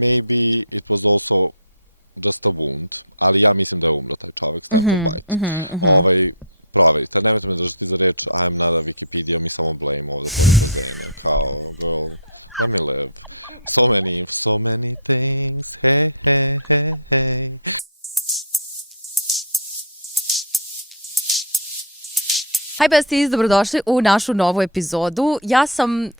maybe it was also just a wound, ali ja mislim da je umro taj čovjek. Provejte, ne znam da reč na Wikipedia, mislim da gledamo. So many things. Hi besties, dobrodošli u našu novu epizodu. Ja sam,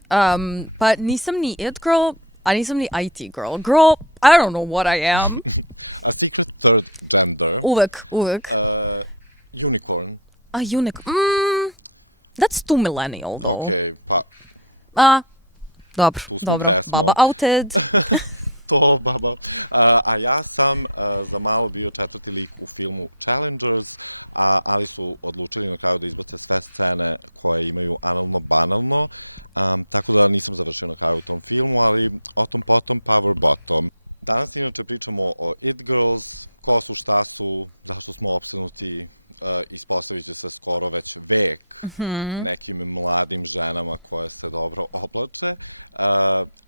pa nisam ni it girl, a nisam ni IT girl. Girl, I don't know what I am. A secret gender. Uvek. Unicorn. A unicorn. That's too millennial though. Okay, pa. Dobro. Baba outed. Baba. A ja sam za malo bio četvrti lik u filmu Challengers, ali su odlučili na kraju da izbacite sve scene koje imaju analno banalno. Tako da ja nisam završio na kraju tom filmu, ali potom Power Bottom. Danas inače pričamo o It Girls, ko su, šta su, zato smo opsinuti ispostaviti se skoro već vek nekim mladim ženama koje se dobro oblače.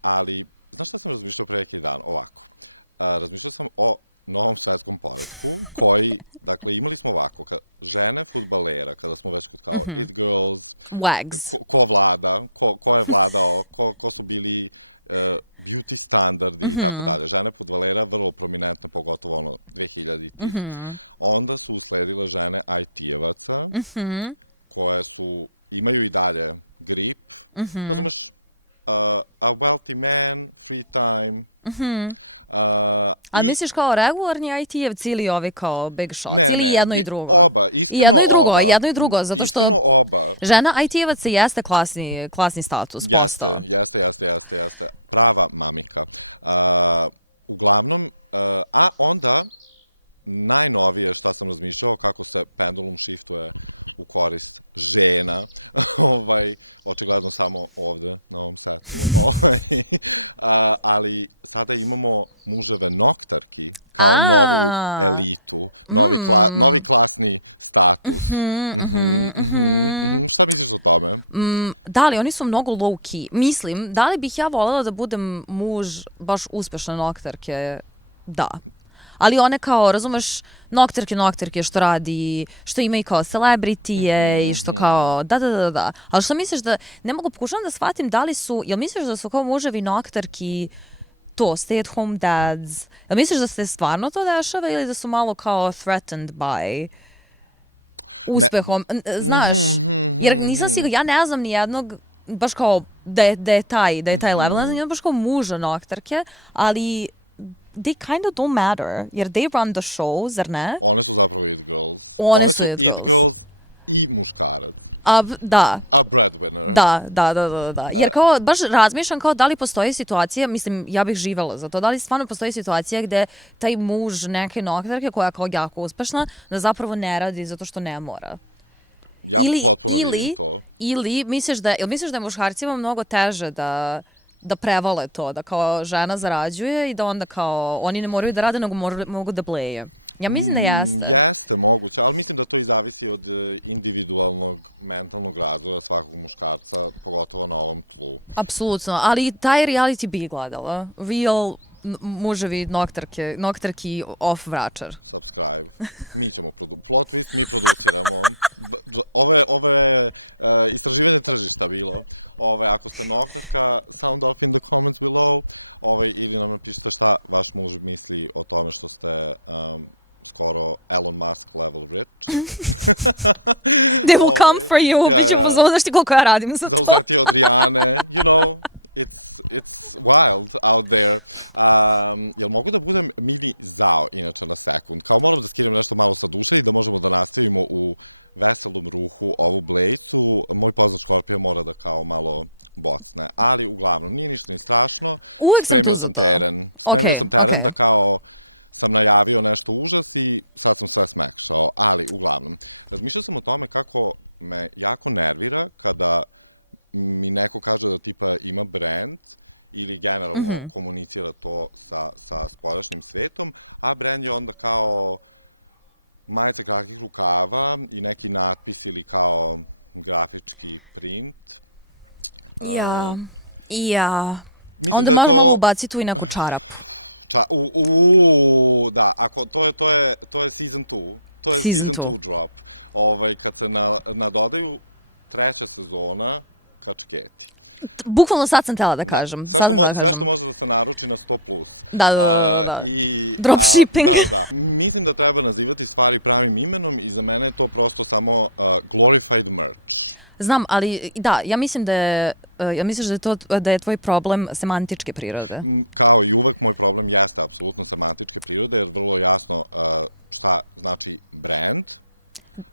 Ali, znaš što sam razmišljao pre neki dan? Ovako. Razmišljao sam o novom svetskom poredu koji, dakle, imali smo ovako, žene fudbalera, kada smo već postavili, girls, Wags. ko je vladao, ko su bili beauty standard, žene fudbalera, vrlo prominentno, pogotovo ono 2000. Onda su usledile žene IT-ovaca, koje su, imaju i dalje grip, imaš a wealthy man, free time, Ali misliš kao regularni IT-evci ili ovi kao big shots? Ili jedno i drugo? I jedno i drugo, zato što žena IT-evaca jeste klasni status, postao. Jeste. Prava namika. Uglavnom, a onda najnovije što sam razmišljao kako se pendulum shiftuje u korist žena, očigledno samo ovdje, na ovom sasvim, ali sada imamo muževe noktarki, novi klasni status. Šta misliš o tome? Da li, oni su mnogo low key. Mislim, da li bih ja voljela da budem muž baš uspešne noktarke? Da. Ali one kao, razumeš, noktarke što radi, što ima i kao celebrity-je i što kao, da. Ali što misliš da, ne mogu pokušavam da shvatim da li su, jel misliš da su kao muževi noktarki to, stay at home dads? Jel misliš da se stvarno to dešava ili da su malo kao threatened by uspehom? Znaš, jer nisam sigurna, ja ne znam ni jednog, baš kao da je taj level, ne znam nijednog baš kao muža noktarke, ali they kind of don't matter, jer they run the show, zar ne? One su it girls. I muškarac. Da. A breadwinner. Da. Jer kao, baš razmišljam kao da li postoji situacija, mislim, ja bih živela za to, da li stvarno postoji situacija gde taj muž neke noktarke koja je kao jako uspešna, da zapravo ne radi zato što ne mora. Ili misliš da je muškarcima mnogo teže da prevale to, da kao žena zarađuje i da onda kao oni ne moraju da rade, nego mogu da bleje. Ja mislim da jeste. Jeste, moguće, ali mislim da to i zavisi od individualnog mentalnog razvoja svakog muškarca, pogotovo na ovom tlu. Apsolutno, ali taj reality bi gledala. Real muževi noktarki off vračar. Ove istraživanje tržišta bilo. Ako se napušta, sound off in the comments below, ili nam napišite šta vaš muž misli o tome što ste skoro Elon Musk level bit. They will come for you, bit ću pozvanaš ti koliko ja radim za to. It's wild out there. Ja mogu da budem mili zao inače na staklu. To možemo da skirim nešto malo podušaj, da možemo da nastavimo u veselom ruku ovu grejcu, a moj pozdrav koja mora da kao malo bosna. Ali uglavnom, nije ništa strašno. Uvek sam tu za to. Okej. Kao sam najavio nešto užas i sad sam sve smačao, ali uglavnom. Razmišljao sam o tome kako me jako nervira kada mi neko kaže da tipa ima brand ili generalno komunicira to sa skorošnjim svijetom, a brand je onda kao majice kakvih rukava i neki natpis ili kao grafički print. Ja. Onda možemo malo ubaciti tu i neku čarapu. Da, ako to je season 2. To je Season 2. drop. Kad se nadodaju treća sezona, pa čekaj. Bukvalno sad sam htjela da kažem. To može da se naruči na 100 plus. Da. I Dropshipping. da, mislim da treba nazivati stvari pravim imenom i za mene je to prosto samo glorified merch. Znam, ali da, ja mislim da je, da je tvoj problem semantičke prirode. Kao i uvek moj problem jeste apsolutno semantičke prirode, jer vrlo jasno šta znači brand.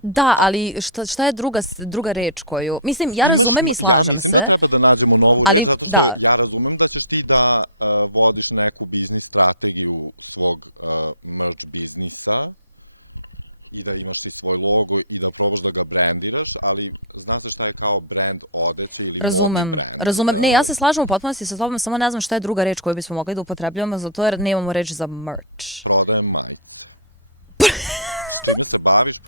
Da, ali šta je druga reč koju... Mislim, ja razumem i slažem se, ali da. Ja razumem da ćeš ti da vodiš neku biznis strategiju svog merch biznisa i da imaš ti svoj logo i da probaš da ga brandiraš, ali znate šta je kao brand odeće ili... Razumem. Ne, ja se slažem u potpunosti sa tobom, samo ne znam šta je druga reč koju bismo mogli da upotrebljavamo, zato jer nemamo reč za merch. Prodajem majice.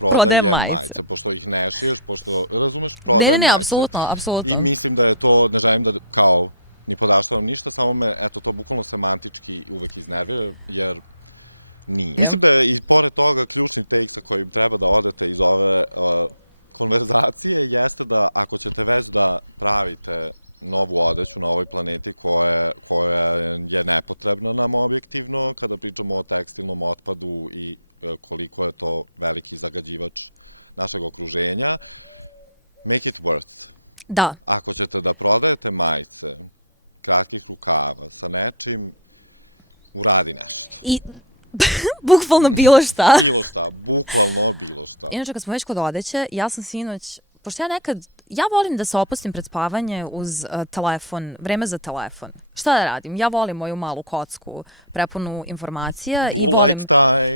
Prodajem majice. Pošto ih nesiš, pošto... Ne, apsolutno. Mislim da je to, ne želim da kao ni podaštavam ništa, samo me, eto, to bukvalno semantički uvek iznevaju, jer mislim da je i pored toga ključni take koji treba da odete iz ove konverzacije jeste da ako ćete već da pravite novu odeću na ovoj planeti koja je nepotrebna nam objektivno, kada pričamo o tekstilnom otpadu i koliko je to veliki zagađivač našeg okruženja, make it work. Da. Ako ćete da prodajete majice, kakicu kave, sa nečim, uradi nešto. I bukvalno bilo šta. Bukvalno bilo šta. Inače, kad smo već kod odeće, ja sam sinoć, pošto ja volim da se opustim pred spavanje uz telefon, vreme za telefon. Šta da radim? Ja volim moju malu kocku prepunu informacija i volim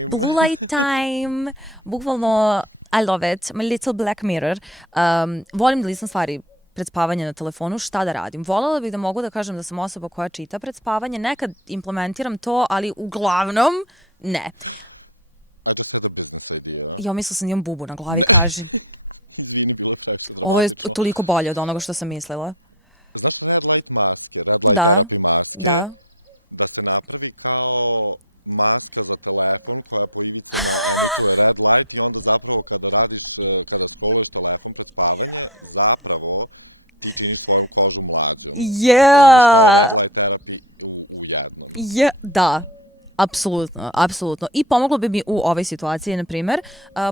Blue light time, bukvalno I love it, my little black mirror. Volim da listam stvari pred spavanje na telefonu, šta da radim? Voljela bih da mogu da kažem da sam osoba koja čita pred spavanje, nekad implementiram to, ali uglavnom ne. Ja mislila sam da imam bubu na glavi, kaži. Ovo je toliko bolje od onoga što sam mislila. Da. Da se napravi kao maska za telefon koja je po ivici red light i onda zapravo kada spoješ telefon pod spavanje, zapravo ti tim svojom kožu mlađu. Da. Apsolutno. I pomoglo bi mi u ovoj situaciji, na primjer,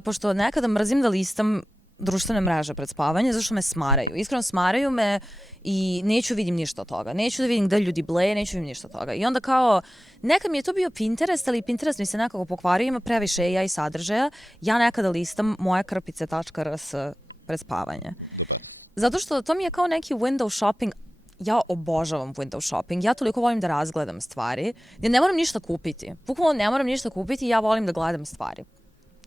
pošto nekada mrzim da listam društvene mreže pred spavanje, zašto me smaraju. Iskreno smaraju me i neću vidim ništa od toga. Neću da vidim gde ljudi bleje, neću vidim ništa od toga. I onda kao, nekad mi je to bio Pinterest, ali Pinterest mi se nekako pokvario, ima previše AI sadržaja. Ja nekada listam mojekrpice.rs pred spavanje. Zato što to mi je kao neki window shopping. Ja obožavam window shopping. Ja toliko volim da razgledam stvari. Ja ne moram ništa kupiti. Bukvalno ne moram ništa kupiti, ja volim da gledam stvari.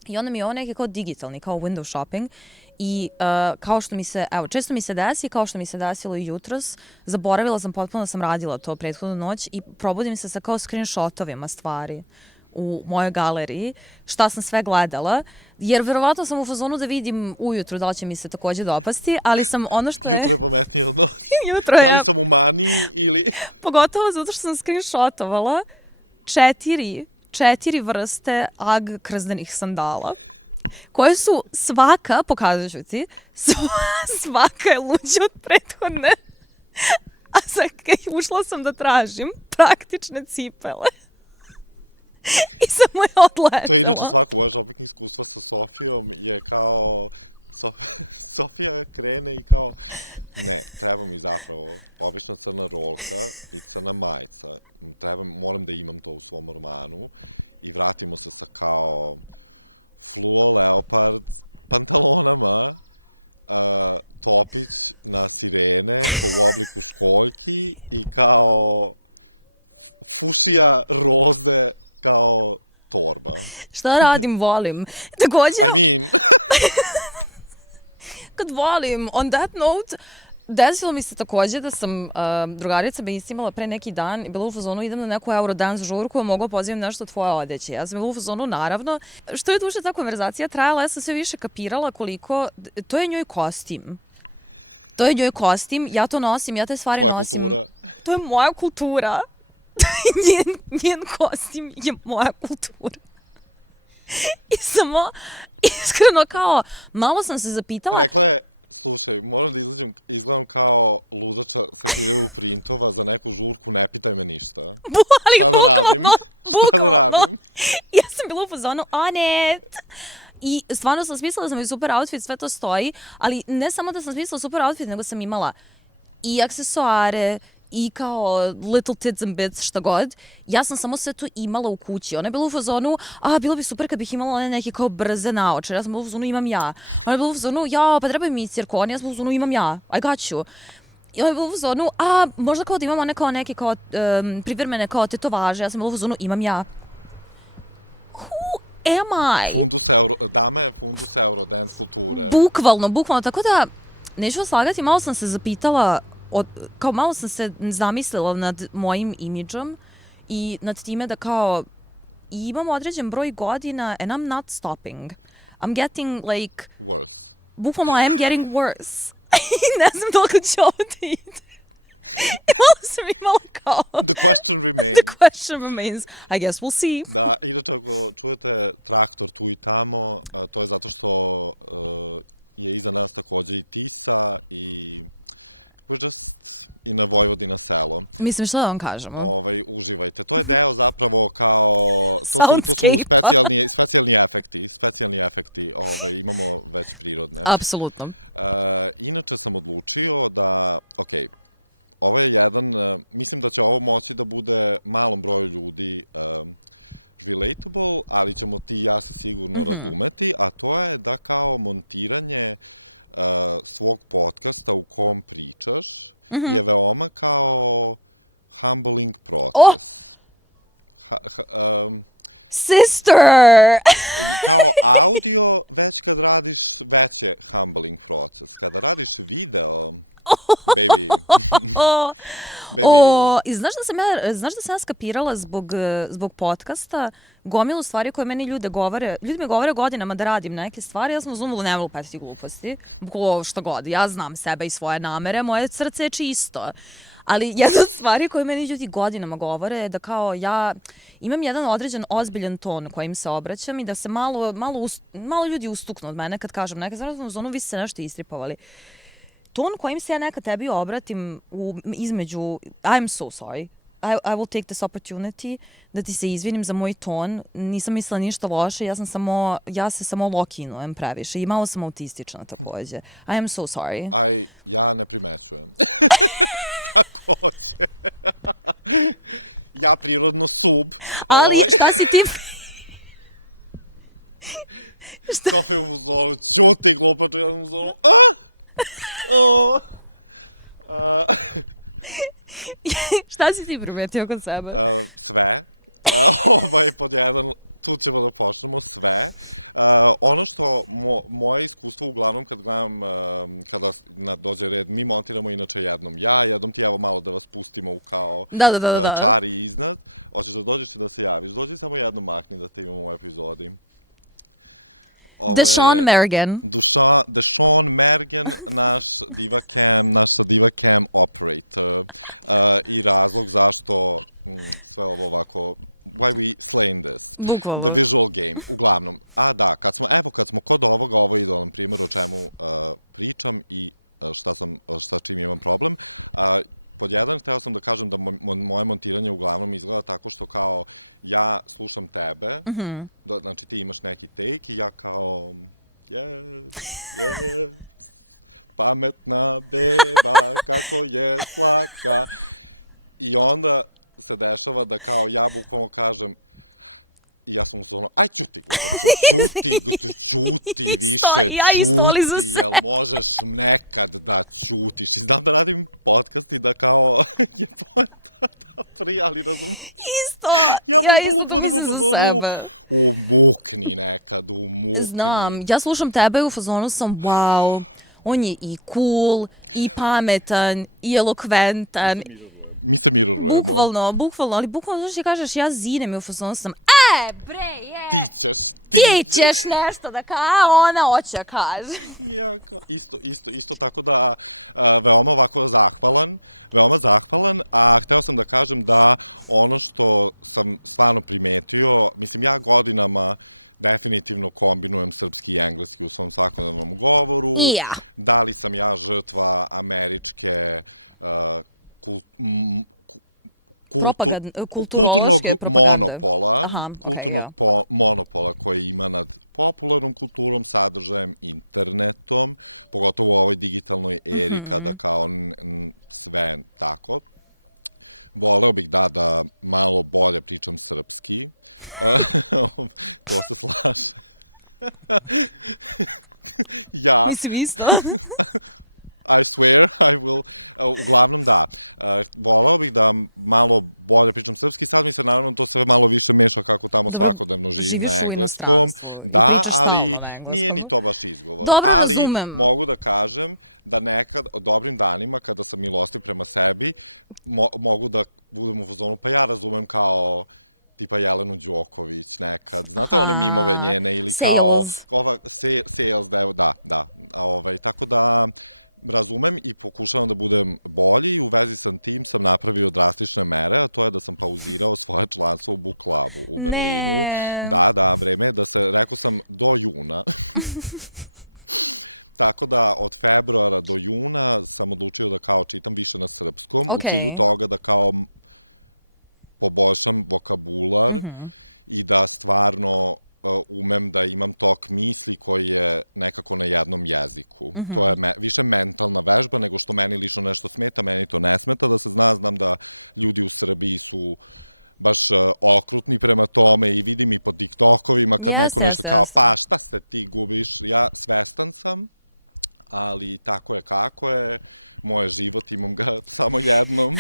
I onda mi je ovo neki kao digitalni, kao window shopping i kao što mi se, često mi se desi, kao što mi se desilo i jutros, zaboravila sam potpuno da sam radila to prethodnu noć i probudim se sa kao screenshotovima stvari u mojoj galeriji, šta sam sve gledala, jer verovatno sam u fazonu da vidim ujutru da li će mi se takođe dopasti, ali sam ono što je jutro je, pogotovo zato što sam screenshotovala 4 vrste AG krznenih sandala, koje su svaka, pokazat ću ti, svaka je luđa od prethodne, a ušla sam da tražim praktične cipele. I samo je odletelo. Sofija krene i kao, nema mi zapravo, obično sam na roga, iskrena majica, ja moram da imam to u svom ormanu i vratimo se kao čula leopard, potič na sirene, potič u spojci i kao fušija roze kao torba. Šta radim, volim. Također, kad volim, on that note, desilo mi se takođe da sam, drugarica me istimala pre neki dan i bila u fazonu idem na neku Eurodance žurku, mogu pozivim nešto tvoje odeće. Ja sam bila u fazonu, naravno. Što je duže ta konverzacija trajala, ja sam sve više kapirala koliko, to je njoj kostim. Ja to nosim, ja te stvari nosim. To je moja kultura. njen kostim je moja kultura. I samo, iskreno kao, malo sam se zapitala, Dakle, slušaj, moram da izgledam kao ludoca sa princova za neku žutku nakita me ništa. ali bukvalno. Ja sam bila u fazonu, Anet! I stvarno sam smislila da sam i super outfit, sve to stoji, ali ne samo da sam smislila super outfit, nego sam imala i aksesuare, i kao little tits and bits, šta god. Ja sam samo sve to imala u kući. Ona je bila u fazonu, bilo bi super kad bih imala one neke kao brze naočare. Ja sam bila u fazonu, imam ja. Ona je bila u fazonu, pa treba mi cirkon. Ja sam bila u fazonu, imam ja. I got you. I ona je bila u fazonu, možda kao da imam one kao neke kao privremene kao tetovaže. Ja sam bila u fazonu, imam ja. Who am I? Bukvalno. Tako da, neću vas lagati, malo sam se zapitala, kao malo sam se zamislila nad mojim imidžom i nad time da kao imam određen broj godina and I'm not stopping. I'm getting like, bukvalno I am getting worse. Ne znam dokle će ovo da ide. I malo sam imala kao, the question remains, I guess we'll see. Da, isto tako čujete praktiku i tamo, to je zato što je iza nas može ptica i ne Vojvodina Savo. Mislim, što da vam kažemo? Uživajte. To je deo zapravo kao... Soundscape-a. Imamo već prirodne. Apsolutno. Inače sam odlučio da, ovo je jedan, mislim da će ovo moći da bude malom broju ljudi relatable, ali ćemo ti i ja sigurno razumeti, a to je da kao montiranje svog podcasta u kom pričaš je veoma kao humbling process. Oh! Sister! Audio, već kad radiš veće humbling process, kada radiš video, I znaš da sam ja skapirala zbog podcasta gomilu stvari koje meni ljudi mi govore godinama da radim neke stvari, ja sam uzumila ne mogu petiti gluposti, bukvalno što god, ja znam sebe i svoje namere, moje srce je čisto. Ali jedna od stvari koje meni ljudi godinama govore je da kao ja imam jedan određen ozbiljan ton kojim se obraćam i da se malo ljudi ustuknu od mene kad kažem neke stvari, ono vi ste nešto istripovali. Ton kojim se ja nekad tebi obratim između I'm so sorry, I will take this opportunity da ti se izvinim za moj ton, nisam mislila ništa loše, ja se samo lokinujem previše i malo sam autistična takođe. I am so sorry. Ja prirodno sub. Ali šta si ti... Šta te uzvao? Čuti glupa te uzvao? Šta si ti primetio kod sebe? Sve. Je pod jedan, tu ćemo da sačimo sve. Ono što moje iskustvo uglavnom kad znam, kada dođe red, mi montiramo inače jednom ja, jednom ti evo malo da vas pustimo u kao... Da. Stari izgled, hoćeš da dođeš da se javiš, dođeš samo jednom matim da se imamo u epizodi. Deshaun Mergen. Deshaun Mergen, naš divatan, naša bila camp operator i razlog zašto sve ovo ovako, ali sve bukvalno. Visual game, uglavnom. Ali da, kad smo kod ovoga ovo ide on primjer o čemu pričam i šta čini jedan problem. Kod jedan sam da kažem da moje montiranje uglavnom izgleda tako što kao ja slušam tebe, znači ti imaš neki take i ja kao pametna beba, kako je svaka. I onda se dešava da kao ja bukvalno kažem ja sam uzmano, aj čuti. Isto, ja isto, ali za sve. Možeš nekad da čutiš. Ja kažem, otpusti da kao... Isto, ja isto to mislim za sebe. Znam, ja slušam tebe i u fazonu sam, wow, on je i cool, i pametan, i elokventan. Bukvalno, ali bukvalno znaš ti kažeš, ja zinem i u fazonu sam, bre, ti ćeš nešto da ona hoće kaže. Isto tako da ono rekao je zahvalan, veoma zahvalan, a htio sam da kažem da ono što sam stvarno primetio, mislim, ja godinama definitivno kombinujem srpski i engleski u svom svakodnevnom govoru. I ja. Da li sam ja žrtva američke Kulturološke propagande. monopola, Aha, okej, ja. monopola koji ima nad popularnom kulturom, sadržajem, internetom, pogotovo u ovoj digitalnoj eri, kada kao sve tako. Voleo bih da malo bolje pričam srpski. Ja, Mislim isto. I swear I will, uglavnom da, voleo bih da malo bolje pričam srpski, naravno da se malo da se misli kako treba. Dobro, živiš u inostranstvu i pričaš stalno na engleskom. Dobro, razumem. Mogu da kažem da nekad o dobrim danima, kada sam milosti prema sebi, mogu da budem u zonu, pa ja razumem kao tipa Jelenu Đoković, nekad. Aha, sales. Sales, da. Tako da razumem i pokušavam da budem bolji, u vezi sam tim sam napravio drastična mala, to da sam policirao svoje plate u Buklavu. Ne. Da, negde se rekao sam do juna. Tako da od februara do juna sam odlučio da kao čitam više na srpsku. Okej. Toga da kao poboljšam vokabular i da stvarno umem da imam tok misli koji je nekako na jednom jeziku. Koja ne više mentalna velika, nego što manje više nešto smeta mentalno. Tako da znam da ljudi u Srbiji su baš okrutni prema tome i vidim i po tih trokovima. Jeste. Da se ti gubiš, ja svestan sam, ali tako je, moj život imam ga samo jednom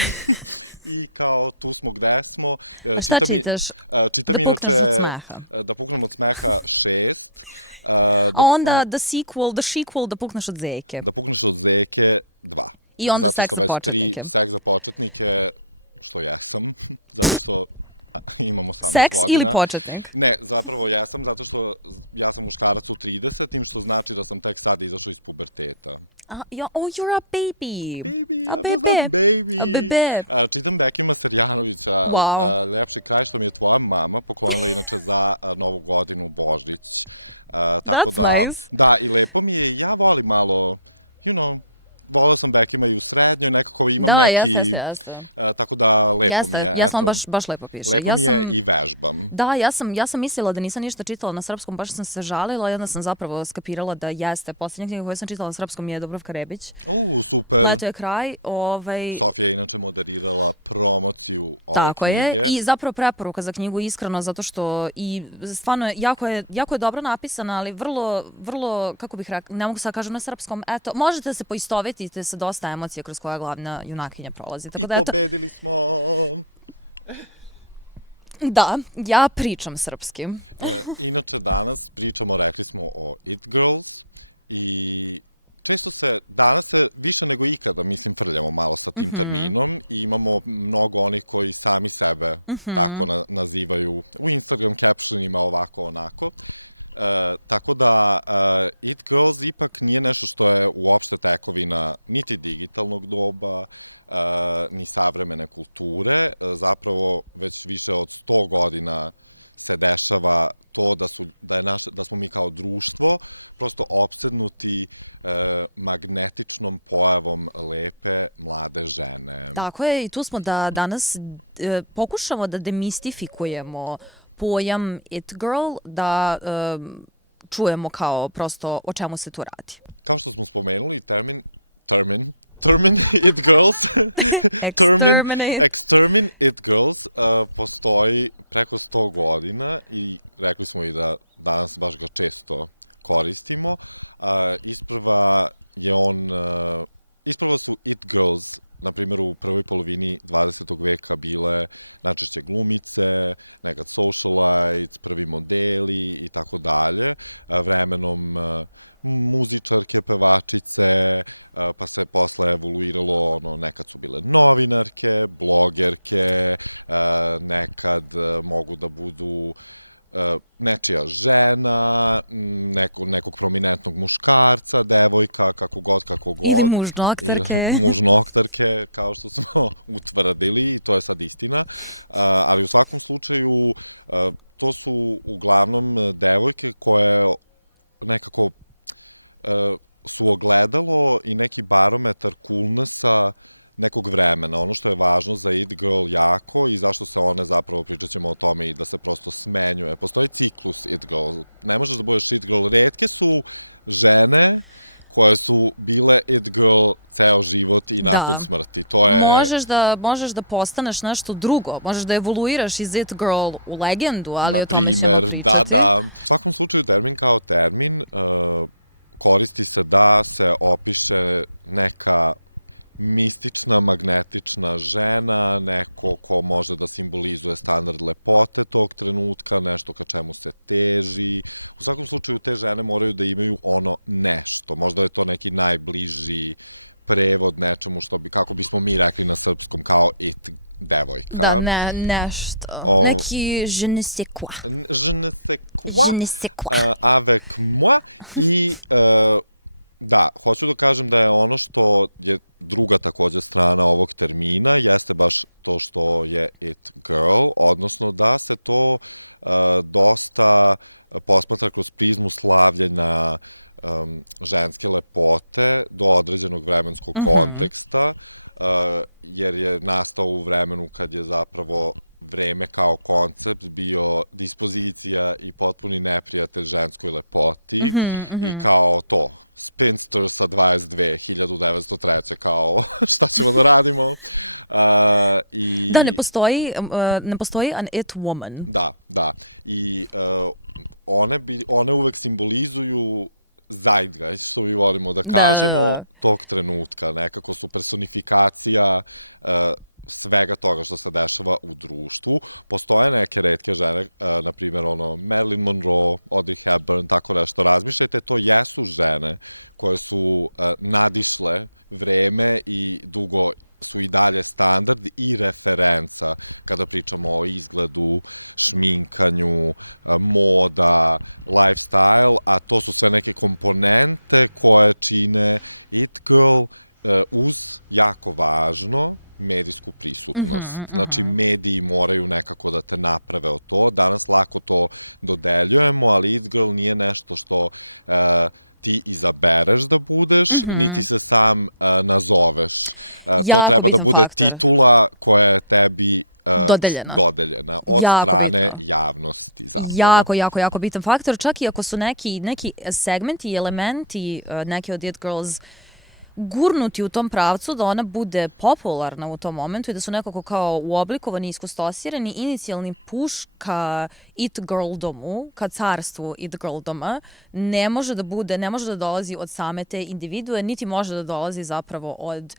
i kao tu smo gde smo. A šta čitaš? Da pukneš od smeha. Da puknem od smeha 6. A onda the sequel da pukneš od zeke. Da pukneš od zeke, da. I onda seks za početnike. Seks za početnike, što ja sam. Seks ili početnik? Ne, zapravo ja sam, zato što ja sam muškarac u 30, što znači da sam tek sad izašao iz puberteta. Oh, you're a baby. A bebe. Čitam neki materijali za lepši kraj što mi je tvoja mama, poklonila se za Novu godinu Božić. That's nice. Da, i lepo mi je, ja volim malo, volio sam da imaju srednju, nekako imam... Da, jeste. Tako da... Jeste, on baš lepo piše. Ja sam mislila da nisam ništa čitala na srpskom, baš sam se žalila i onda sam zapravo skapirala da jeste. Posljednja knjiga koju sam čitala na srpskom je Dubravka Rebić. Leto je kraj. Tako je. I zapravo preporuka za knjigu iskreno, zato što i stvarno jako je dobro napisana, ali vrlo, kako bih rekla, ne mogu sad kažem na srpskom, eto, možete se poistovetiti sa dosta emocija kroz koja glavna junakinja prolazi. Tako da eto... Da, ja pričam srpski. Inače danas pričamo, rekli smo o It Girls i danas se više nego ikada, mislim, pogledamo malo srpski. Imamo mnogo onih koji sami sebe nazivaju Instagram captionima ovako onako. Tako da It Girls ipak nije nešto što je uopšte tekovina niti digitalnog doba, ni savremene kulture, zapravo već više od 100 godina se dešava to da smo mi kao društvo prosto opsednuti magnetičnom pojavom lepe mlade žene. Tako je, i tu smo da danas pokušamo da demistifikujemo pojam It Girl, da čujemo kao prosto o čemu se tu radi. Kao što smo spomenuli, termin It Girls. Exterminate It Girls postoji preko 100 godina i rekli smo i da danas baš ga često koristimo. Isprva su It Girls, na primjer u prvoj polovini 20. veka bile najčešće glumice, neka socialite, prvi modeli i tako dalje, a vremenom muzičarke, pevačice, pa se posle evoluiralo nekakve novinarke, blogerke, nekad mogu da budu neke žene, nekog prominentnog muškarca, devojka, kako god kako god. Ili muž noktarke. Noktarke, kao što smo radili, to je sad istina. Ali u svakom slučaju, to su uglavnom devojke koje nekako su ogledalo i neki barometar kunisa nekog vremena. Ono što je važno za It Girl jako i zašto se onda zapravo pričamo o tome i da se prosto smenjuje. Postoji ciklus It Girl. Ne može da budeš It Girl. Retke su žene koje su bile It Girl ceo život i Da. Možeš da postaneš nešto drugo. Možeš da evoluiraš iz It Girl u legendu, ali o tome ćemo pričati. U svakom slučaju denim kao termin koristi se da se opiše neka mistična, magnetična žena, neko ko može da simbolizuje standard lepote tog trenutka, nešto ka čemu se teži. U svakom slučaju te žene moraju da imaju ono nešto. Možda je to neki najbliži prevod nečemu što bi, kako bismo mi rekli na srpskom, kao it devojka. Da, nešto. Neki je ne sais quoi. Je ne sais quoi. I da, hoću da kažem da je ono što je druga također strana ovog termina, jeste baš to što je It Girl, odnosno da se to dosta posmatra kroz prizmu slavljena ženske lepote do određenog vremenskog konteksta, jer je nastao u vremenu kad je zapravo vreme kao koncept bio dispozicija i potpuni neprijatelj ženskoj lepoti. Kao to, spinster sa 22.903. kao što se radimo. Da, ne postoji an it woman. Da. I one uvijek simbolizuju zeitgeist, što volimo da kažemo, tog trenutka, nekako su personifikacija svega toga što se dešava u društvu. Postoje neke reče žene, na primjer Marilyn Monroe, Audrey Hepburn, Viktora Stravišaka, to jesu žene koje su nadišle vreme i dugo su i dalje standard i referenca kada pričamo o izgledu, šminkanju, moda, lifestyle, a to su sve neke komponente koje čine It Girl uz jako važno medijsku priču. Mediji moraju nekako da to naprave to. Danas lako to dodeljujem, ali It Girl nije nešto što ti izabereš da budeš, ti se sam nazoveš. Jako bitan faktor. Titula koja je tebi dodeljena. Jako bitno. Jako bitan faktor, čak i ako su neki segmenti i elementi neke od It Girls gurnuti u tom pravcu da ona bude popularna u tom momentu i da su nekako kao uoblikovani, iskustosirani, inicijalni push ka It Girldomu, ka carstvu It Girldoma, ne može da dolazi od same te individue, niti može da dolazi zapravo od,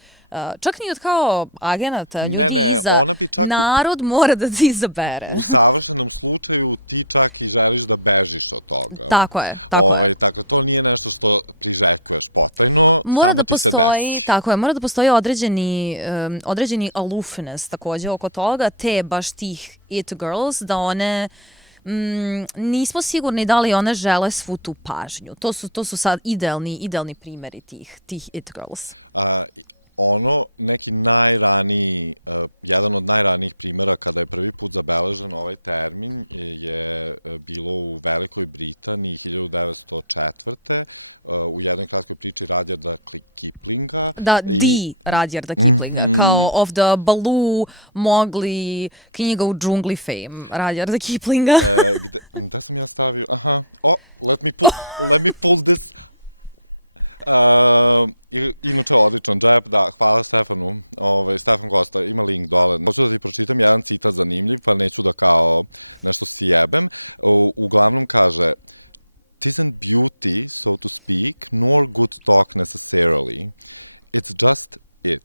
čak ni od kao agenata, ljudi iza, narod mora da ti izabere. Ti čak i želiš da bežiš od toga. Tako je. Dakle, to nije nešto što ti želiš potrebno. Mora da postoji određeni aloofness također oko toga, te baš tih It Girls, da one nismo sigurni da li one žele svu tu pažnju. To su sad idealni primjeri tih It Girls. Neki najraniji, jedan od najranijih primjera kada je prvi put zabeležen ovaj termin je bilo u Velikoj Britaniji 1904. U jednoj takvoj priči Rudyarda Kiplinga. Da, Rudyarda Kiplinga, kao of the Baloo, Mowgli, knjiga u džungli fame, Rudyarda Kiplinga. Da sam ja stavio, let me pull this. Ili odličan, da, Stefanu, Stefan Gostava, imali ih zove. Zato da pročitam jedan citat zanimljiv, to nisu ga kao nešto sjeben. Uglavnom kaže, isn't beauty, so to speak, nor good talk necessarily. It's just it.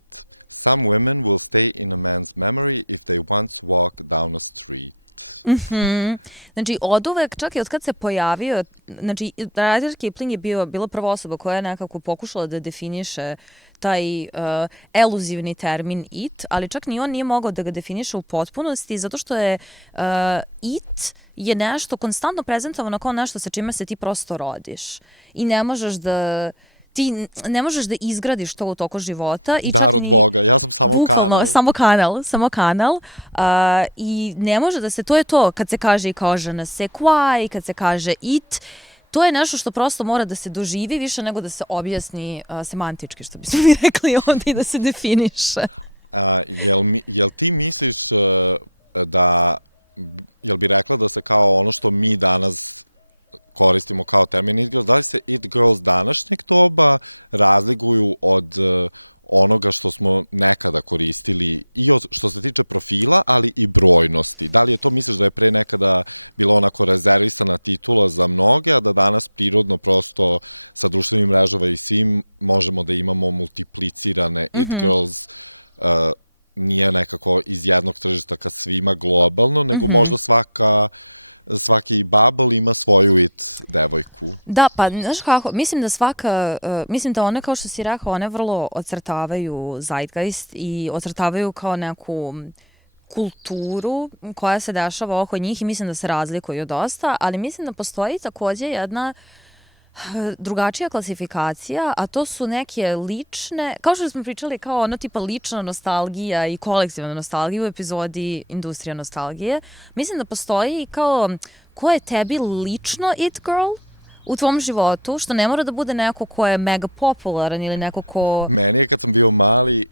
Some women will stay in a man's memory if they once walk down the street. Znači, oduvek, čak i od kad se pojavio, znači, Rudyard Kipling je bila prva osoba koja je nekako pokušala da definiše taj eluzivni termin it, ali čak ni on nije mogao da ga definiše u potpunosti, zato što je it je nešto konstantno prezentovano kao nešto sa čime se ti prosto rodiš. I ne možeš da ne možeš da izgradiš to u toku života i čak ni bukvalno samo kanal i ne može da se, to je to kad se kaže i kao je ne sais quoi i kad se kaže it, to je nešto što prosto mora da se doživi više nego da se objasni semantički, što bismo mi rekli ovdje, i da se definiše. Jel ti misliš da bi rekao da se kao ono što mi danas koristimo kao temeljni izbio, da li se it girls današnjih proba razlikuju od onoga što smo nekada koristili i što se tiče profila, ali i brojnosti. Dakle, tu mislim da je pre nekada bilo onako rezervisana titula za mnoge, a da danas prirodno prosto sa društvenim mrežama i svim možemo da imamo multiplicirane kroz nije nekako izgledno služica kod svima globalno, nego svaki bubble ima svoju Da, pa znaš kako, mislim da one, kao što si rekao, one vrlo ocrtavaju zeitgeist i ocrtavaju kao neku kulturu koja se dešava oko njih i mislim da se razlikuju dosta, ali mislim da postoji takođe jedna drugačija klasifikacija, a to su neke lične, kao što smo pričali, kao ono tipa lična nostalgija i kolektivna nostalgija u epizodi Industrija nostalgije. Mislim da postoji kao ko je tebi lično it girl u tvom životu, što ne mora da bude neko ko je mega popularan ili neko ko... Meni kad sam bio mali,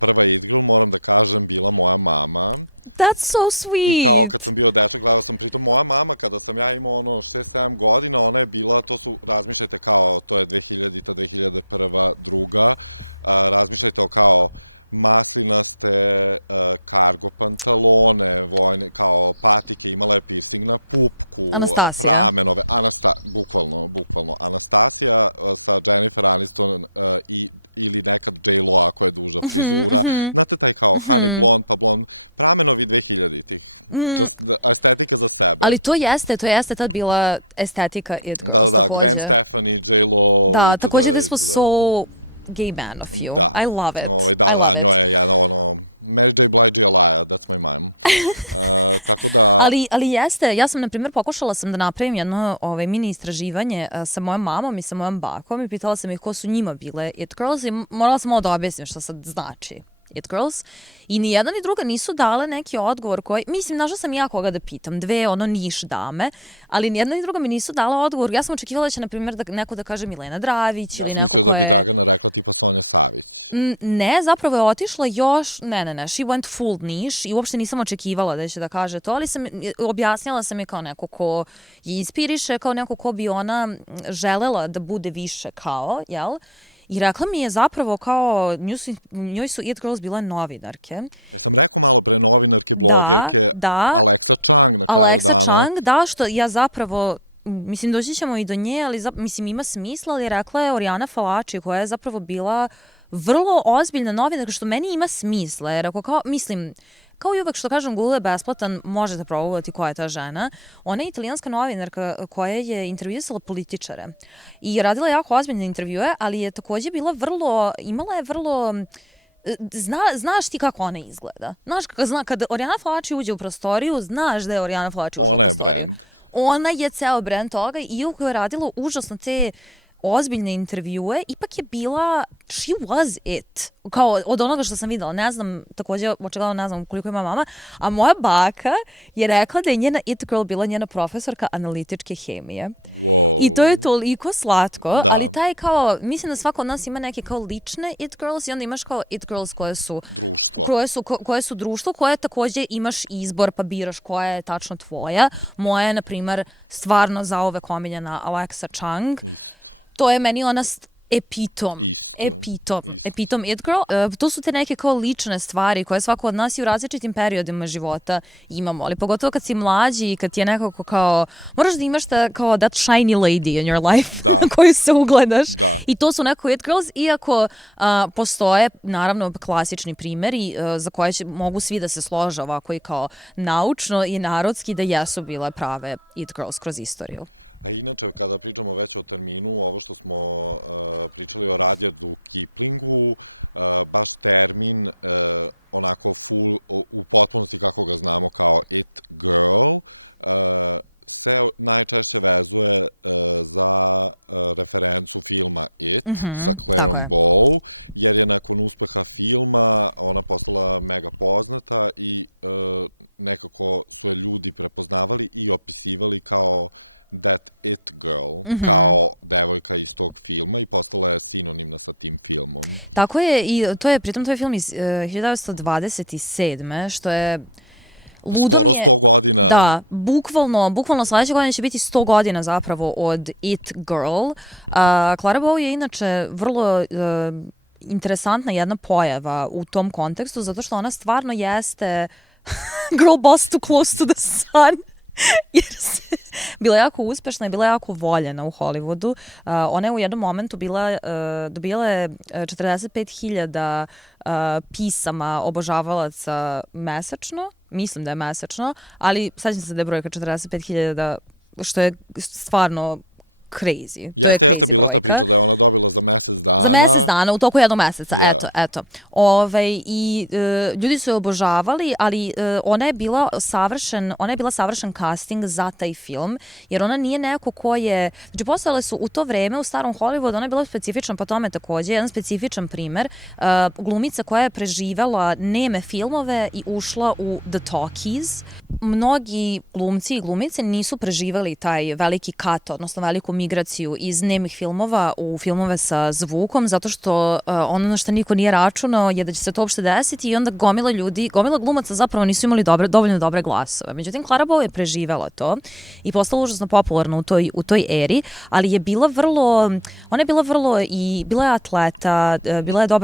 prva izrum, moram da kažem, bila moja mama. That's so sweet! Kad sam bio dete, gledao sam pritom moja mama, kada sam ja imao ono 6-7 godina, ona je bila, to su, razmišljate kao, to je 2000-2001, druga, razmišljate kao maslinaste cargo pantalone, vojne, kao patike, imala je pistim na puku. Anastasija. Bukvalno. Anastasija sa Jennifer Aniston ili nekad J-Lo, ako je duže. Znate to kao, Pamela mi došli veliki. Ali to jeste tad bila estetika it girls, takođe. Da, takođe this was so gay man of you. I love it. Ali jeste, ja sam, na primjer, pokušala sam da napravim jedno mini istraživanje sa mojom mamom i sa mojom bakom i pitala sam ih ko su njima bile it girls i morala sam malo da objasnim šta sad znači it girls. I ni jedna ni druga nisu dale neki odgovor koji, mislim, našla sam ja koga da pitam, dve niš dame, ali ni jedna ni druga mi nisu dala odgovor. Ja sam očekivala da će, na primjer, neko da kaže Milena Dravić ili neko ko je... Ne, zapravo je otišla još, ne, she went full niš i uopšte nisam očekivala da će da kaže to, ali objasnila sam je kao neko ko je inspiriše, kao neko ko bi ona želela da bude više kao, jel? I rekla mi je zapravo kao, njoj su it girls bile novinarke. Da, Alexa Chung, da, što ja zapravo, mislim, doći ćemo i do nje, ali mislim, ima smisla, ali rekla je Oriana Fallaci, koja je zapravo bila vrlo ozbiljna novinarka, što meni ima smisla, jer ako kao, mislim, kao i uvek što kažem, Google je besplatan, možete probati koja je ta žena. Ona je italijanska novinarka koja je intervjuisala političare i radila jako ozbiljne intervjue, ali je takođe bila imala je vrlo... Znaš ti kako ona izgleda. Znaš, kada Oriana Fallaci uđe u prostoriju, znaš da je Oriana Fallaci ušla u prostoriju. Ona je ceo brand toga i iako je radila užasno te ozbiljne intervjue, ipak je bila, she was it. Kao od onoga što sam videla, ne znam, takođe očigledno ne znam koliko ima mama, a moja baka je rekla da je njena it girl bila njena profesorka analitičke hemije. I to je toliko slatko, ali taj kao, mislim da svako od nas ima neke kao lične it girls i onda imaš kao it girls koje su društvo, koje takođe imaš izbor pa biraš koja je tačno tvoja. Moja je, na primer, stvarno zauvek omiljena Alexa Chung. To je meni ona epitom it girl. To su te neke kao lične stvari koje svako od nas i u različitim periodima života imamo, ali pogotovo kad si mlađi i kad ti je nekako kao, moraš da imaš kao that shiny lady in your life na koju se ugledaš i to su neko it girls, iako postoje naravno klasični primjeri za koje mogu svi da se slože ovako i kao naučno i narodski da jesu bile prave it girls kroz istoriju. Inače, kada pričamo već o terminu, ovo što smo pričali o razredu keepingu, baš termin onako full, u potpunosti kako ga znamo kao it girl, najčešće vezuje za referencu filma It, tako je. jer je nakon uspjeha filma ona postala mnogo poznata i nekako su ljudi prepoznavali i opisivali kao That It Girl, kao devojka iz tog filma i postala je sinonimna sa tim filmom. Tako je, i to je, pritom to je film iz 1927. Što je ludo mi je, da, bukvalno sledeće godine će biti 100 godina zapravo od It Girl. Clara Bow je inače vrlo interesantna jedna pojava u tom kontekstu, zato što ona stvarno jeste girl boss too close to the sun. Jer se bila jako uspešna i bila jako voljena u Hollywoodu. Ona je u jednom momentu dobila je 45.000 pisama obožavalaca mesečno, mislim da je mesečno, ali sećam se da je brojka 45.000, što je stvarno crazy. To je crazy brojka. Za mesec dana, u toku jednog meseca, eto. I ljudi su je obožavali, ali ona je bila savršen casting za taj film, jer ona nije neko ko je, znači postojale su u to vreme u starom Hollywoodu, ona je bila specifična po tome takođe, jedan specifičan primer, glumica koja je preživela neme filmove i ušla u The Talkies. Mnogi glumci i glumice nisu preživali taj veliki kat, odnosno veliku migraciju iz nemih filmova u filmove sa zvukom, zato što ono na što niko nije računao je da će se to uopšte desiti i onda gomila glumaca zapravo nisu imali dovoljno dobre glasove. Međutim, Clara Bow je preživela to i postala užasno popularna u toj eri, ali je bila vrlo i bila je atleta,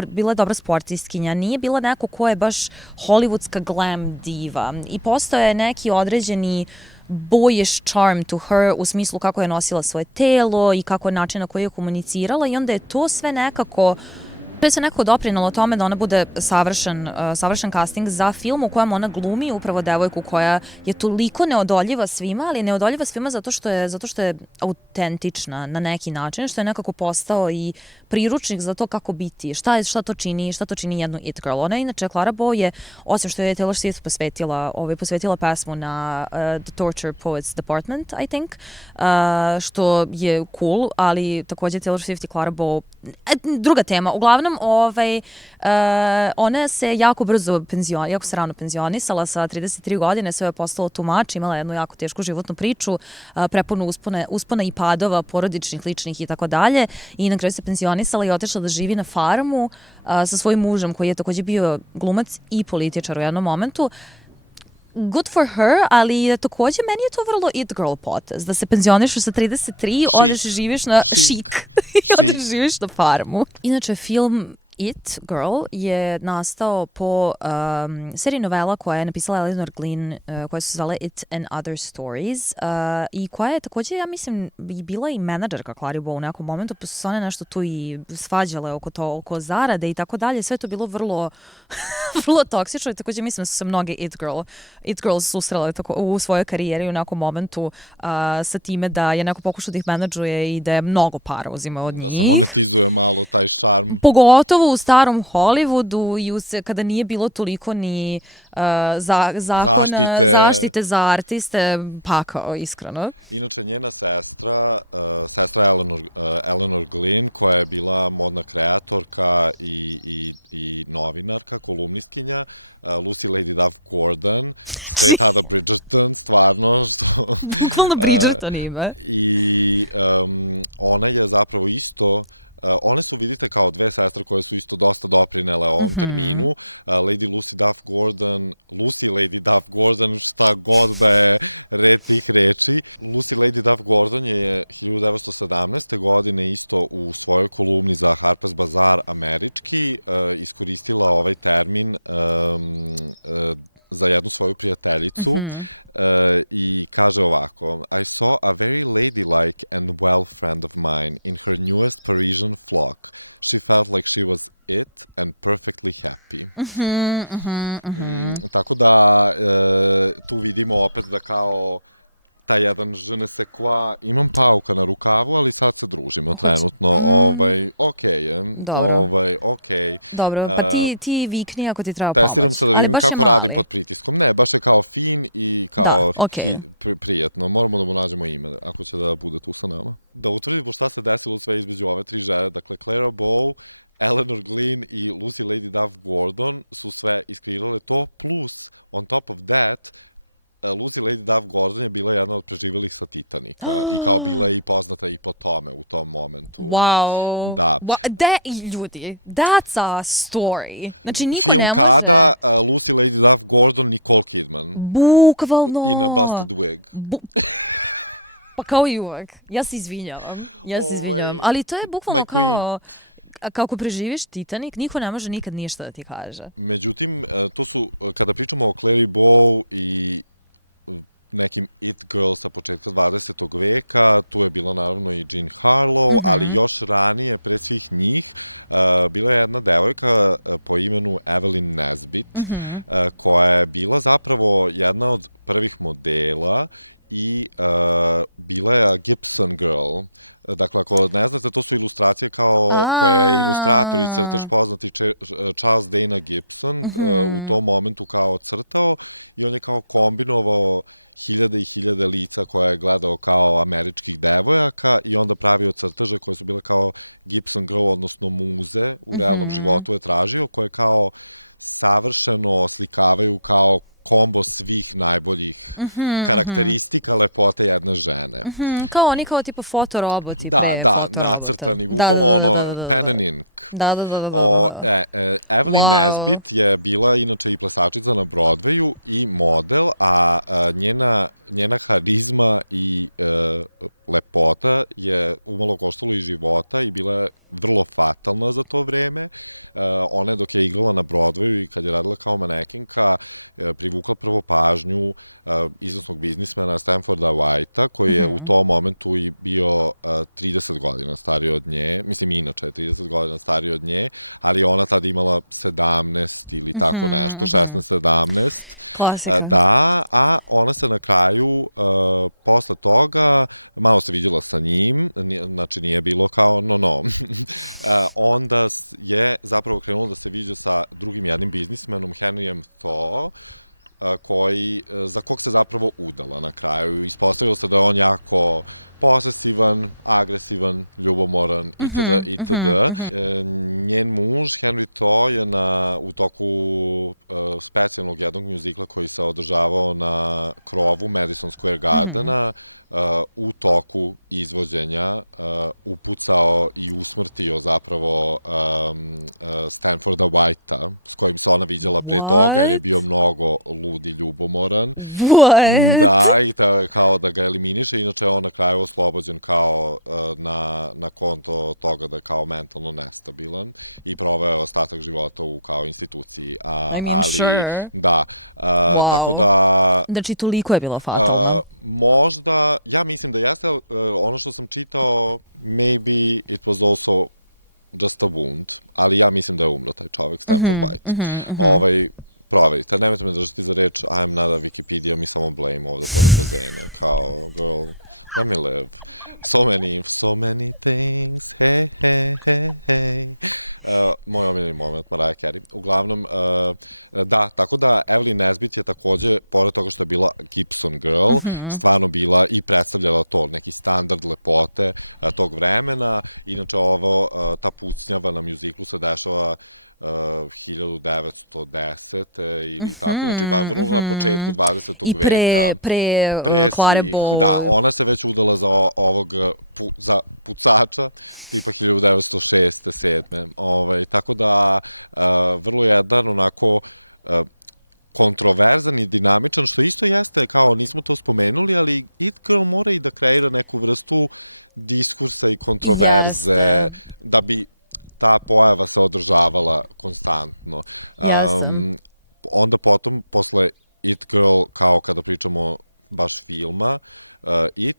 bila je dobra sportistkinja, nije bila neko ko je baš hollywoodska glam diva i postoje neki određeni boyish charm to her u smislu kako je nosila svoje telo i kako je način na koji je komunicirala i onda je to sve nekako doprinalo tome da ona bude savršen casting za film u kojem ona glumi upravo devojku koja je toliko neodoljiva svima, ali neodoljiva svima zato što je autentična na neki način, što je nekako postao i priručnik za to kako biti, šta to čini jednu it girl. Ona inače, Clara Bow je, osim što je Taylor Swift posvetila pesmu na The Torture Poets Department, I think, što je cool, ali takođe Taylor Swift i Clara Bow, druga tema, uglavnom ona se jako se rano penzionisala sa 33 godine, sve je postalo tumač, imala jednu jako tešku životnu priču, prepunu uspona i padova, porodičnih, ličnih i tako dalje, i na kraju se penzionisala i otišla da živi na farmu sa svojim mužem koji je takođe bio glumac i političar u jednom momentu. Good for her, ali takođe meni je to vrlo it girl potez, da se penzioniš sa 33, odeš i živiš na šik i odeš i živiš na farmu. Inače, film It Girl je nastao po seriji novela koja je napisala Eleanor Glyn, koja se zvala It and Other Stories, i koja je takođe, ja mislim, bila i menadžerka Clary Bow u nekom momentu, pa su se one nešto tu i svađale oko zarade i tako dalje. Sve to bilo vrlo toksično i takođe mislim da su se mnoge It Girls susrele u svojoj karijeri u nekom momentu sa time da je neko pokušao da ih menadžuje i da je mnogo para uzimao od njih. Pogotovo u starom Hollywoodu i kada nije bilo toliko ni zakona zaštite za artiste, pakao, iskreno. Inače, njena sestra, Eleanor Glyn, koja je bila modna kreatorka i novinarka, kolumnistkinja, Lucy Lady Duck Gordon, bukvalno Bridgerton ime. I ona je zapravo isto, one su vidite kao dve sestre koje su isto dosta doprinele ovom filmu. Lady Lucy Duck Gordon, šta god da reći, Lucy Lady Duck Gordon je 1917. godine isto u svojoj kruni za Hatar Bazar američki iskoristila ovaj termin za jednu svoju prijateljicu i kaže ovako, a very ladylike and a well friend of mine in a new green flat. She felt like she was it and perfectly happy. Tako da tu vidimo opet da kao taj jedan je ne sais quoi, imam pravko na rukavu, ali sad se družimo. Dobro, pa ti vikni ako ti treba pomoć, ali baš je mali. Ne, baš je kao fin i... Da, okej. Normalno radimo ime, šta se desilo sa između ova tri žene. Dakle, Clara Bow, Eleanor Green i Lucy Lady Nance Gordon su se ispirale to, plus, on top of that, Lucy Lady Nance Gordon bila je jedna od preživjelih po pitanju. Oni postao ih po tome u tom momentu. Wow. Ljudi, that's a story. Znači, niko ne može... Lucy Lady Nance Gordon i Nicole Kidman. Bukvalno. Pa kao i uvek. Ja se izvinjavam. Ali to je bukvalno kao... Kako preživiš Titanic, niko ne može nikad ništa da ti kaže. Međutim, tu su, kada pričamo o Chloe Bow i nekim It Girls na početku 20. veka, tu je bilo naravno i Jean Harlow, ali još ranije, prije svih njih, bila je jedna devojka po imenu Adeline Nasby, koja je bila zapravo jedna od prvih modela i bila je Gibson Girl. Dakle, ako je desnati, to su ilustracije kao Charles Dana Gibson, u tom momentu kao crtao, on je kao kombinovao hiljade i hiljade lica koja je gledao kao američkih gledojaka i onda pravio sve što se bila kao Gibson Girl, odnosno muze, u životu etažu, koje kao savrstano slikaraju kao kombo svih najboljih karakteristika lepote jedne žene. Kao oni kao tipa fotoroboti pre fotorobota. Da. Wow. Je bila inače i postatica na Broadwayu i model, a njena harizma i lepota je uvijek pošla iz života i bila je vrlo fatalna za to vreme. Ona je dok je igrala na Broadwayu i pogledala kao manekinka, privukla prvu pažnju iznosnog biznismena Stanforda Whitea, koji je u tom momentu i bio 30 godina stariji od nje, niko nije nikad 30 godina stariji od nje, ali ona tada imala 17 ili tako nešto, 17. Klasika. Ona se na kraju, posle toga, malo vidjela sa njim, znači nije bilo kao na novi. Onda je zapravo krenuo da se vidi sa drugim jednim biznismenom, Henryem Poe, za kog se zapravo udala na kraju. Ispostavilo se da on jako pozitivan, agresivan, ljubomoran. Njen muž, Henry Poe, je u toku specijalnog jednog muzika koji se održavao na krovu Madison Square Gardena, u toku izvođenja upucao i usmrtio zapravo Stanforda Whitea, s kojim se ona vidjela bio mnogo lud i ljubomoran. What? I teo je kao da ga eliminiše, inače on na kraju oslobođen kao na konto toga da kao mentalno nestabilan i kao kao instituciji. I mean, sure. Da. Wow. Znači, toliko je bila fatalna. Možda, ja mislim da jeste, ono što sam čitao, maybe it was also just a wound, ali ja mislim da je umro taj čovjek. Pravite, ne znam nešto za reći, ali ne da ti vidio mi samo blame ovdje. So many things. Moje meni moment onako. Uglavnom, da, tako da Ellie Nasby je također, pored toga što je bila Gibson Girl, ona bila i predstavljala to neki standard lepote tog vremena. Inače, ta pustnjava na muziku se dešava 1910 i pre Clare Bow. Da, ona se već udala za ovog pucača i to 1906. Tako da vrlo je dan onako kontroverzan i dinamičan, što isto jeste kao nismo to spomenuli, ali isto mora i da kreira neku vrstu diskursa i kontroverze da bi ta pojava se održavala konstantno. Jesam. Onda potom, posle It Girl, kao kada pričamo baš filma, It,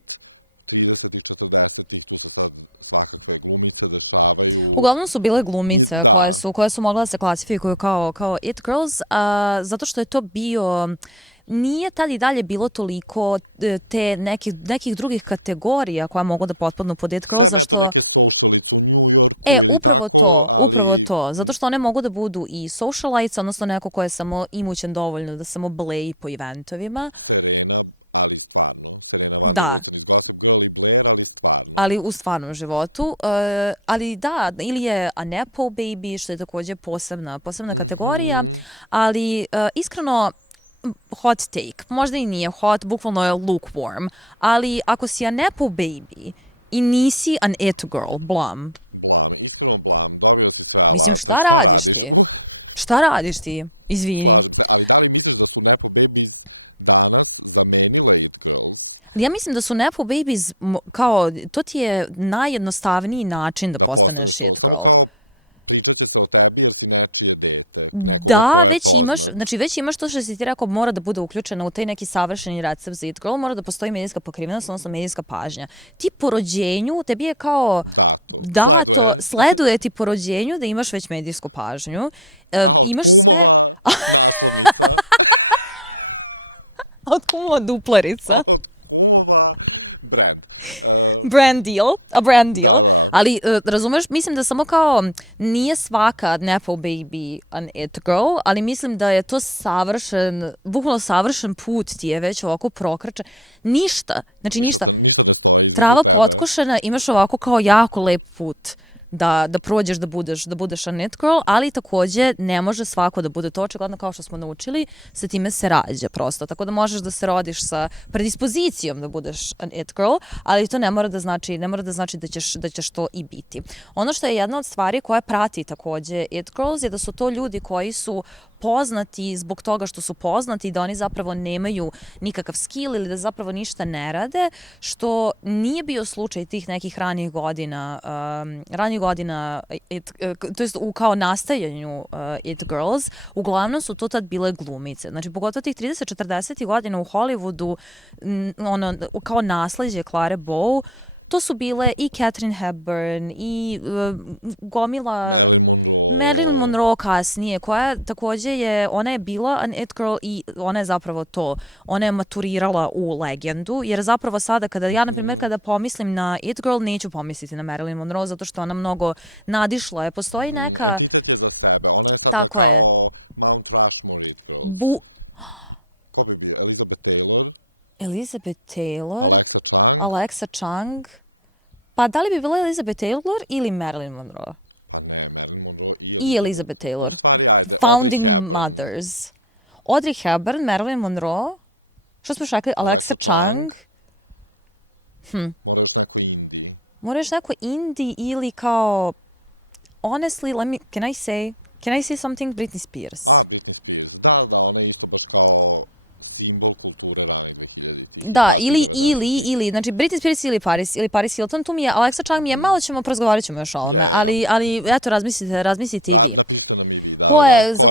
30 i 40 su se sad svakakve glumice dešavaju. Uglavnom su bile glumice koje su mogle da se klasifikuju kao It Girls, zato što je to bio... Nije tad i dalje bilo toliko te nekih drugih kategorija koja mogu da potpadnu pod It Girls, zašto... Upravo to. Zato što one mogu da budu i socialites, odnosno neko ko je samo imućen dovoljno da samo bleji po eventovima. Da. ali u stvarnom životu. Ali da, ili je a nepo baby, što je takođe posebna kategorija, ali iskreno, hot take, možda i nije hot, bukvalno je lukewarm, ali ako si a nepo baby i nisi an it girl, blam. Mislim, šta radiš ti? Šta radiš ti? Izvini. Ja mislim da su nepo babies kao, to ti je najjednostavniji način da postaneš it girl. Da, već imaš to što si ti rekao, mora da bude uključena u taj neki savršeni recept za it girl, mora da postoji medijska pokrivenost, odnosno medijska pažnja. Ti po rođenju, tebi je kao dato, sleduje ti po rođenju da imaš već medijsku pažnju, imaš sve... Od kuma duplerica. Brand deal, ali razumeš, mislim da samo kao nije svaka nepo baby an it girl, ali mislim da je to bukvalno savršen put ti je već ovako prokrčen. Ništa, trava potkošena, imaš ovako kao jako lep put da prođeš da budeš a net girl, ali takođe ne može svako da bude to, očigledno kao što smo naučili, sa time se rađa prosto. Tako da možeš da se rodiš sa predispozicijom da budeš an it girl, ali to ne mora da znači da ćeš to i biti. Ono što je jedna od stvari koja prati takođe it girls je da su to ljudi koji su poznati zbog toga što su poznati, da oni zapravo nemaju nikakav skill ili da zapravo ništa ne rade, što nije bio slučaj tih nekih ranijih godina, to jest u kao nastajanju it girls, uglavnom su to tad bile glumice. Znači, pogotovo tih 30-40 godina u Hollywoodu, kao nasleđe Clare Bow, to su bile i Katharine Hepburn i gomila Marilyn Monroe kasnije, koja takođe ona je bila an it girl i ona je zapravo to, ona je maturirala u legendu, jer zapravo sada ja, na primjer, kada pomislim na it girl, neću pomisliti na Marilyn Monroe, zato što ona mnogo nadišla je. Postoji neka... Tako je. Ko bi bio? Elizabeth Taylor? Alexa Chung? Pa da li bi bila Elizabeth Taylor ili Marilyn Monroe? I Elizabeth Taylor. Founding Mothers. Audrey Hepburn, Marilyn Monroe. Što smo rekli? Alexa Chung. Moraš neko indie ili kao... Honestly, can I say something? Britney Spears. Da, ona je isto baš kao simbol kulture ranih. Da, ili, znači Britney Spears ili Paris Hilton, tu mi je, Alexa Chung mi je, malo razgovarat ćemo još o ovome, ali eto, razmislite i vi.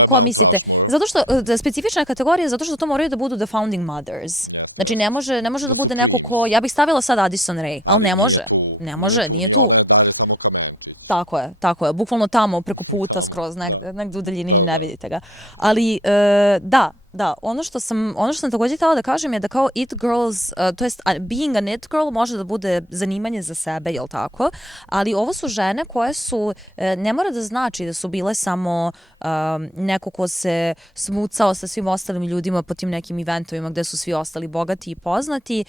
Ko mislite? Zato što, specifična kategorija, zato što to moraju da budu the founding mothers. Znači, ne može da bude neko ja bih stavila sad Addison Rae, ali ne može, nije tu. Tako je, bukvalno tamo preko puta skroz negde u daljini ne vidite ga. Ali da, ono što sam takođe htjela da kažem je da kao it girls, to jest being an it girl može da bude zanimanje za sebe, jel tako? Ali ovo su žene koje su, ne mora da znači da su bile samo neko ko se smucao sa svim ostalim ljudima po tim nekim eventovima gde su svi ostali bogati i poznati.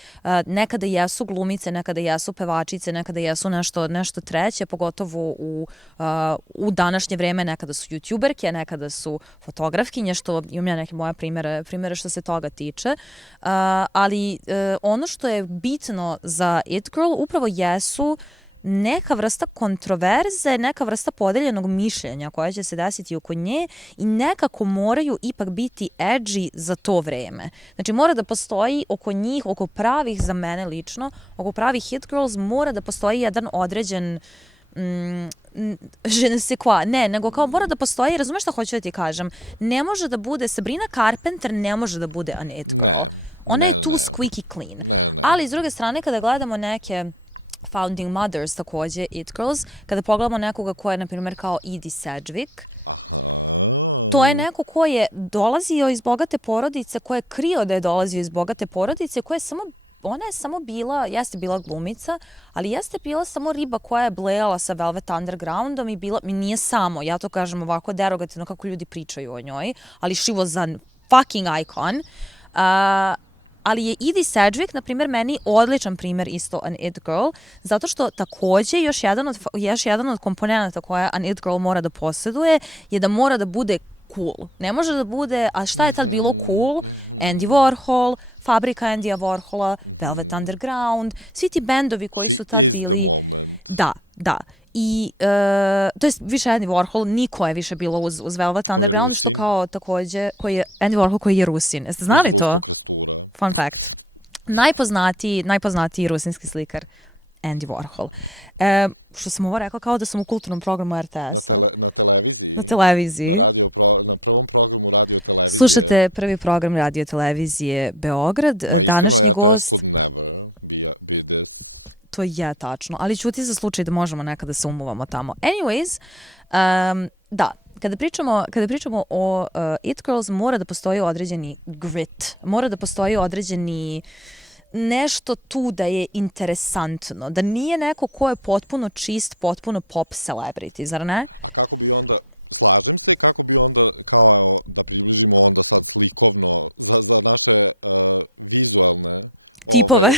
Nekada jesu glumice, nekada jesu pevačice, nekada jesu nešto treće, pogotovo u današnje vreme, nekada su youtuberke, nekada su fotografkinje, što imam ja neke moje primere što se toga tiče, ali ono što je bitno za it girl upravo jesu neka vrsta kontroverze, neka vrsta podeljenog mišljenja koja će se desiti oko nje i nekako moraju ipak biti edgy za to vreme. Znači mora da postoji oko njih, oko pravih, za mene lično, oko pravih it girls mora da postoji jedan određen je ne sais quoi, nego kao mora da postoji, razumeš šta hoću da ti kažem, ne može da bude, Sabrina Carpenter ne može da bude an it girl, ona je tu squeaky clean, ali s druge strane kada gledamo neke founding mothers takođe it girls, kada pogledamo nekoga ko je na primjer kao Edie Sedgwick, to je neko ko je dolazio iz bogate porodice, ko je krio da je dolazio iz bogate porodice, ona je samo bila, jeste bila glumica, ali jeste bila samo riba koja je blejala sa Velvet Undergroundom i nije samo, ja to kažem ovako derogativno kako ljudi pričaju o njoj, ali she was a fucking icon. ali je Edie Sedgwick, na primjer, meni odličan primjer isto an it girl, zato što takođe još jedan od komponenata koja an it girl mora da posjeduje je da mora da bude cool. Ne može da bude, a šta je tad bilo cool? Andy Warhol, fabrika Andyja Warhola, Velvet Underground, svi ti bendovi koji su tad bili... Da. I, to je više Andy Warhol, niko je više bilo uz Velvet Underground, što kao takođe, Andy Warhol koji je Rusin. Jeste znali to? Fun fact. Najpoznatiji rusinski slikar, Andy Warhol. Što sam ovo rekla kao da sam u kulturnom programu RTS-a. Na televiziji. Slušate prvi program radio televizije Beograd. Današnji gost... To je tačno, ali ćuti za slučaj da možemo nekada se umuvamo tamo. Anyways, da, kada pričamo o It Girls, mora da postoji određeni grit, mora da postoji određeni nešto tu da je interesantno, da nije neko ko je potpuno čist, potpuno pop celebrity, zar ne? Kako bi onda, slažem se, kako bi onda kao da približimo onda sad slikovno za naše vizualne tipove.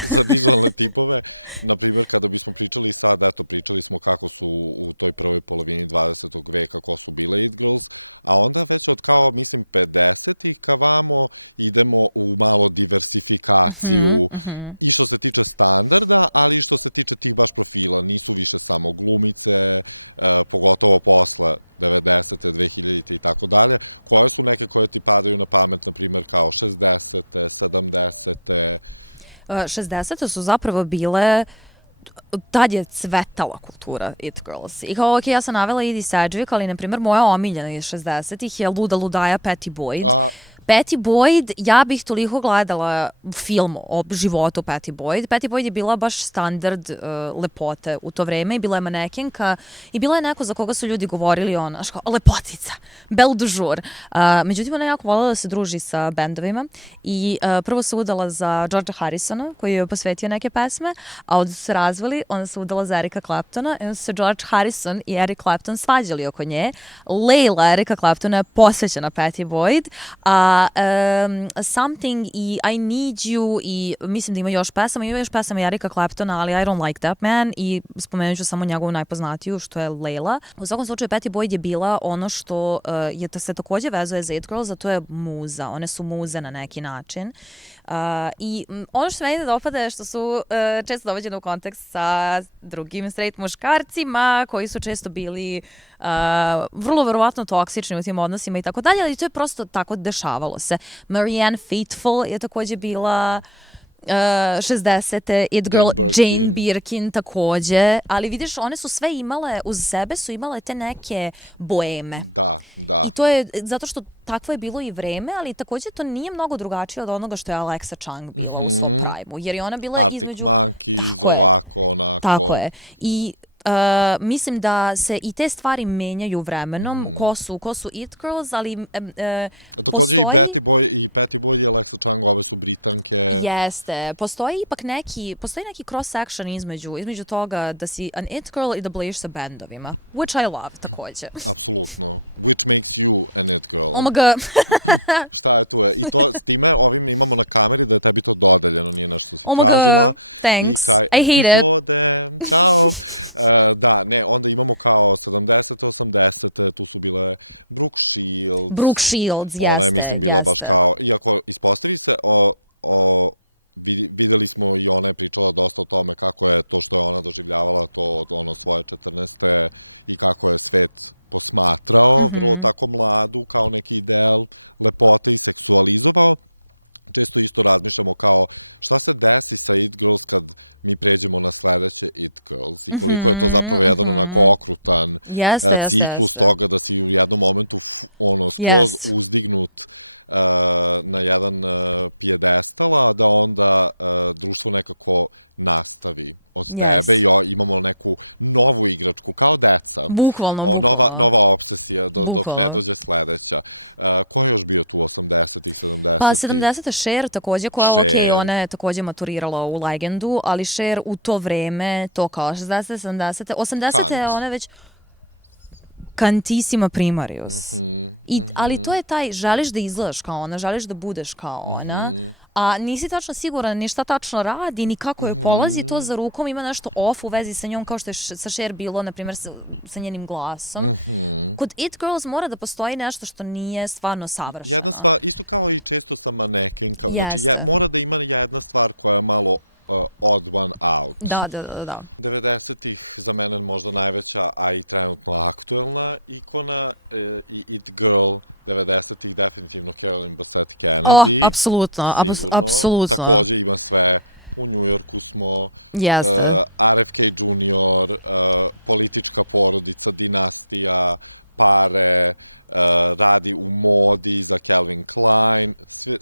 Na primjer, kada bismo pričali sada, pričali smo kako su u toj prvoj polovini 20. veka, ko su bile It Girls, a onda da se kao, mislim, 50. vamo idemo u malo diversifikaciju i što se tiče standarda, ali što se tiče tih baš profila, nisu više samo glumice, pogotovo posle 90. 2000 i tako dalje, koje su neke koje ti padaju na pamet, na primjer, kao 60. 70. 60. su zapravo bile, tad je cvetala kultura It Girls. I kao, ja sam navela Edie Sedgwick, ali, na primjer, moja omiljena iz 60-ih je Luda ludaja Patty Boyd. Patty Boyd, ja bih toliko gledala film o životu Patty Boyd. Patty Boyd je bila baš standard lepote u to vreme i bila je manekenka i bila je neko za koga su ljudi govorili ona, lepotica, belle du jour. Međutim, ona je jako voljela da se druži sa bendovima i prvo se udala za Georgea Harrisona, koji je posvetio neke pesme, a onda su se razveli, onda se udala za Erika Claptona i onda su se George Harrison i Eric Clapton svađali oko nje. Layla Erika Claptona je posvećena Patty Boyd, a Something i I Need You i mislim da ima još pesama Erika Claptona, ali I Don't Like That Man i spomenut ću samo njegovu najpoznatiju što je Layla. U svakom slučaju Patty Boyd je bila ono što se takođe vezuje za It Girls, a to je muza. One su muze na neki način. I ono što se meni dopada je što su često dovođene u kontekst sa drugim straight muškarcima koji su često bili vrlo verovatno toksični u tim odnosima i tako dalje, ali to je prosto tako dešavalo se. Marianne Faithfull je takođe bila 60. It Girl, Jane Birkin takođe, ali vidiš, one su sve imale, uz sebe su imale te neke boeme. I to je zato što takvo je bilo i vreme, ali takođe to nije mnogo drugačije od onoga što je Alexa Chung bila u svom prime-u, jer je ona bila između... Tako je. I mislim da se i te stvari menjaju vremenom, ko su It Girls, ali postoji... Jeste, postoji ipak neki cross-section između toga da si an It Girl i da blejiš sa bendovima, which I love takođe. Oh my god. Oh my god, thanks. I hate it. Brooke Shields, jeste. Vidjeli smo i ona pričala dosta o tome kako je to što ona doživljavala to od ono svoje 14. i kako je svet posmatrao, tako mladu, kao neki ideal na potestu s toliko, često isto razmišljamo kao šta se desi sa It Girls kad mi pređemo na 20 It Girls. Jeste. Yes. Na jedan pjedestala, da onda društvo nekako nastavi. Yes. Imamo neku novu igru, kao deca. Bukvalno. Nova obsesija. Bukvalno. Koja je uzbrati 80? Pa 70. Cher takođe, koja ona je takođe maturirala u Legendu, ali Cher u to vreme, to kao 60. 70. 80. je ona već Cantissima Primarius. Ali to je taj, želiš da izgledaš kao ona, želiš da budeš kao ona, a nisi tačno siguran ni šta tačno radi, ni kako joj polazi to za rukom, ima nešto off u vezi sa njom, kao što je sa Cher bilo, na primjer, sa njenim glasom. Kod It Girls mora da postoji nešto što nije stvarno savršeno. Isto kao i često sa manekin. Jeste. Mora da ima jedna stvar koja je malo odd one out. Da. 90-ih za mene možda najveća, a i trenutno aktualna ikona i It Girl 90-ih definitivno Carolyn Bessette Kelly. Apsolutno. U New Yorku smo. Jeste. RFK Junior, politička porodica, dinastija, pare, radi u modi za Calvin Klein,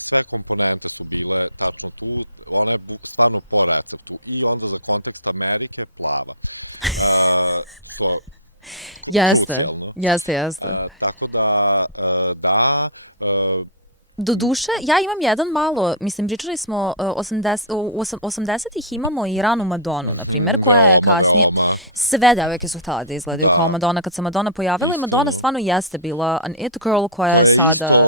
sve komponente su bile tačno tu, ona je stvarno po receptu i onda za kontekst Amerike plava. Jeste. Tako da, Doduše, ja imam jedan malo, mislim, pričali smo, u 80-ih imamo i ranu Madonu, na primjer, koja je kasnije, sve devojke su htjela da izgledaju kao Madonna kad se Madonna pojavila i Madonna stvarno jeste bila an it girl koja je sada,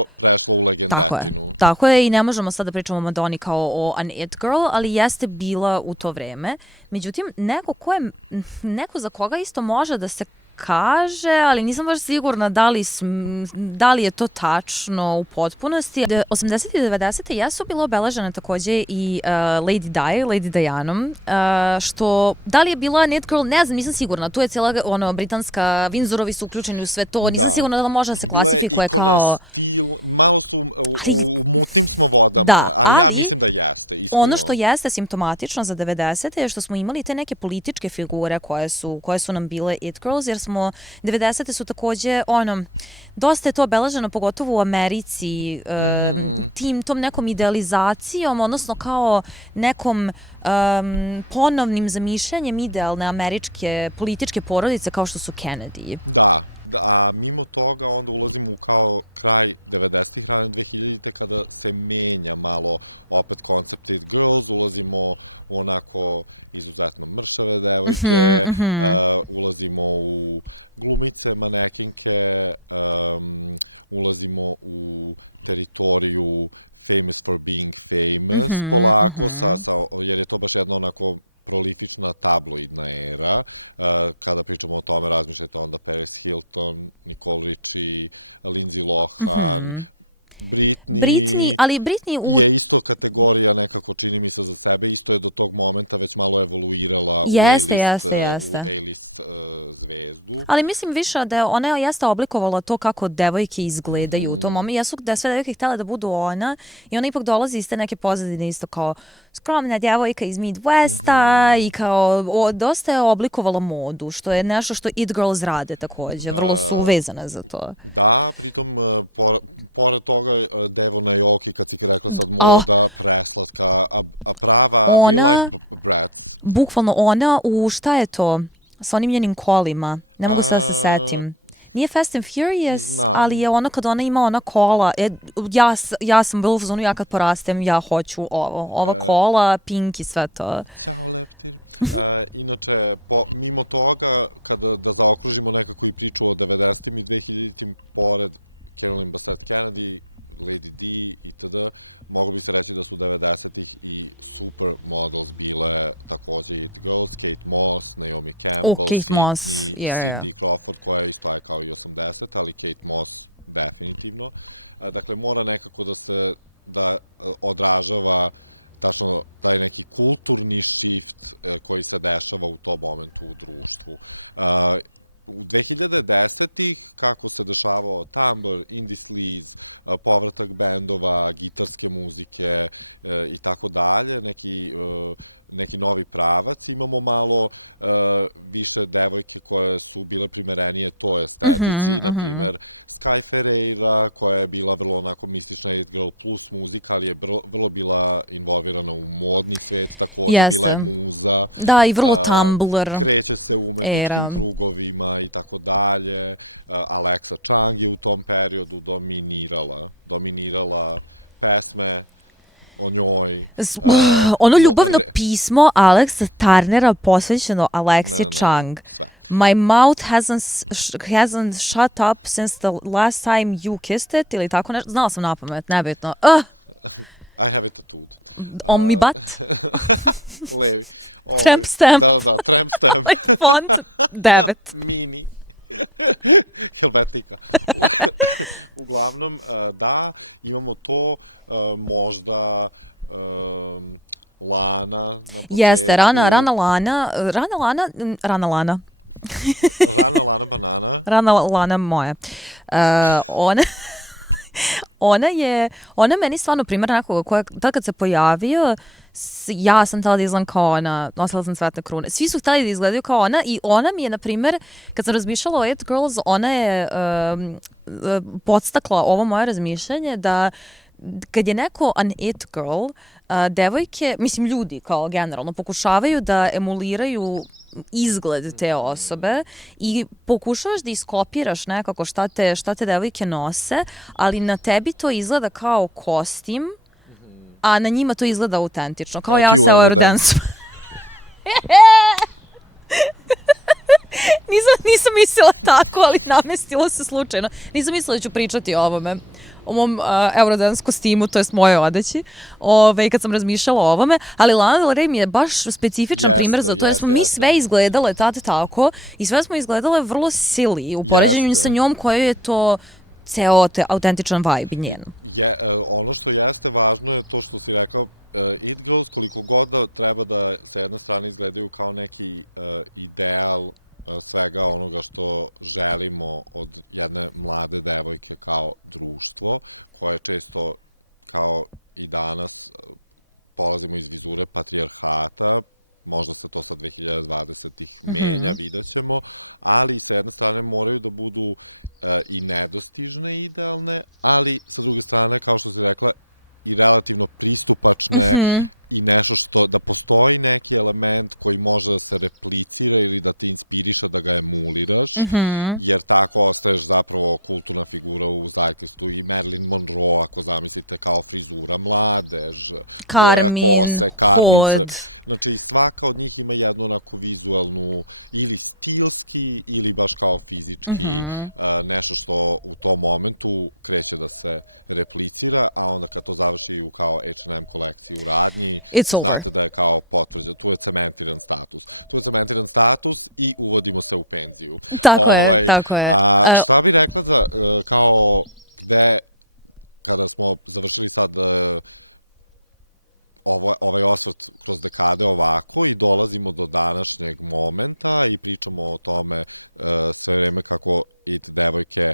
tako je i ne možemo sad da pričamo o Madonni kao o an it girl, ali jeste bila u to vreme. Međutim, neko za koga isto može da se kaže, ali nisam baš sigurna da li je to tačno u potpunosti. 80. i 90. jesu bilo obeležene takođe i Lady Dianom, što da li je bila Net Girl, ne znam, nisam sigurna. Tu je cijela britanska, Windsorovi su uključeni u sve to, nisam sigurna da može da se klasifikuje kao... Ali ono što jeste simptomatično za 90. je što smo imali te neke političke figure koje su nam bile it girls, jer smo 90. su takođe dosta je to obeleženo, pogotovo u Americi, tom nekom idealizacijom, odnosno kao nekom ponovnim zamišljanjem idealne američke političke porodice kao što su Kennedy. Da, mimo toga onda ulazimo u kraj 90-ih, krajem 2000-ih kada se menja malo opet koncept It Girls, ulazimo u onako izuzetno mršave devojke, ulazimo u glumice, manekinke, ulazimo u teritoriju famous for being famous, jer je to baš jedna onako prolifična tabloidna era. Kada pričamo o tome, razmišljate onda Paris Hilton, Nicole Richie, Lindsay Lohan, Britney je isto kategorija nekako, čini mi se za sebe, isto je do tog momenta već malo evoluirala. Jeste. Ali mislim više da ona jeste oblikovala to kako devojke izgledaju u tom momentu. Jesu da sve devojke htjele da budu ona i ona ipak dolazi iz te neke pozadine isto kao skromna djevojka iz Midwesta i kao dosta je oblikovala modu, što je nešto što it girls rade također, vrlo su vezane za to. Da, pritom pored toga Devona Joki kad ti kada moda, prava... Bukvalno ona u šta je to? Sa onim njenim kolima. Ne mogu se da se setim. Nije Fast and Furious, ali je ono kad ona ima ona kola. Ja sam bila u fazonu, ja kad porastem, ja hoću ova kola, pink i sve to. Inače, mimo toga, da zaokružimo nekako i priču o 90-im i 2000-im, pored Carolyn Bessette Kelly, Lady Di itd., mogu bi se reći da su 90-ih i supermodels bile također Rose, Kate Moss, Naomi Campbell. Kate Moss, yeah. To je kao i 80, ali Kate Moss definitivno. Dakle, mora nekako da odražava tačno taj neki kulturni shift koji se dešava u tom momentu u društvu. U 2010-ih, kako se dešavao Tumblr, Indie Sleaze, povratak bendova, gitarske muzike i tako dalje, neki novi pravac, imamo malo više devojke koje su bile primerenije toj estetici. Sky Ferreira, koja je bila vrlo onako mistična It Girl plus muzika, ali je vrlo bila involvirana u modni svet. Jeste. Da, i vrlo Tumblr era. I tako dalje. Alexa Chung je u tom periodu dominirala pesme o njoj. Ono ljubavno pismo Alexa Turnera posvećeno Alexi Chung. My mouth hasn't shut up since the last time you kissed it, ili tako nešto. Znala sam napamet, nebitno. I have it too. On mi bat. Lev. Tramp stamp. Da, tramp stamp. Like font 9. Mini. Helvetika. Uglavnom, da, imamo to, možda Lana. Jeste, rana Lana. Rana Lana banana. Rana Lana moja. Ona je meni stvarno primjer nekoga koja, tad kad se pojavio, ja sam htjela da izgledam kao ona, nosila sam cvetne krune. Svi su htjeli da izgledaju kao ona i ona mi je, na primjer, kad sam razmišljala o It Girls, ona je podstakla ovo moje razmišljanje da kad je neko an it girl, devojke, mislim ljudi kao generalno, pokušavaju da emuliraju izgled te osobe i pokušavaš da iskopiraš nekako šta te devojke nose, ali na tebi to izgleda kao kostim, a na njima to izgleda autentično, kao ja sa Eurodance. Nisam mislila tako, ali namestilo se slučajno. Nisam mislila da ću pričati o ovome, o mom Eurodance kostimu, to jest moje odeći, kad sam razmišljala o ovome, ali Lana Del Rey mi je baš specifičan primjer za to, jer smo mi sve izgledale tad tako i sve smo izgledale vrlo silly u poređenju sa njom koja je to ceo autentičan vibe njen. Ono što jeste važno je to što ti rekao, It Girls koliko god da treba da sa jedne strane izgledaju kao neki ideal svega onoga što želimo od jedne mlade devojke kao društvo, koje često kao i danas polazimo iz vizure patrijarhata, možda se to sa 2020 vidjet ćemo, ali s jedne strane moraju da budu i nedostižne idealne, ali s druge strane, kao što si rekla, i relativno pristupačne i nešto što da postoji neki element koji može da se replicira ili da te inspiriše da ga emuliraš, jer tako ostaješ zapravo kulturna figura u zajtistu i Marilyn Monroe, ako zamislite kao frizura mladež. Carmen, Hod. Znači, svaka od njih ima jednu onako vizualnu ili stilski ili baš kao fizički nešto što u tom momentu kreće da se replicira, a onda kad to završi kao H&M kolekciju radnji, it's over. Da je kao potvrđa, tu je cementiran status. Tu je cementiran status i uvodimo se u penziju. Tako je. Šta bih rekao da kao gde, kada smo završili sad ovaj osvrt kroz dekade ovako i dolazimo do današnjeg momenta i pričamo o tome sve vreme kako i devojke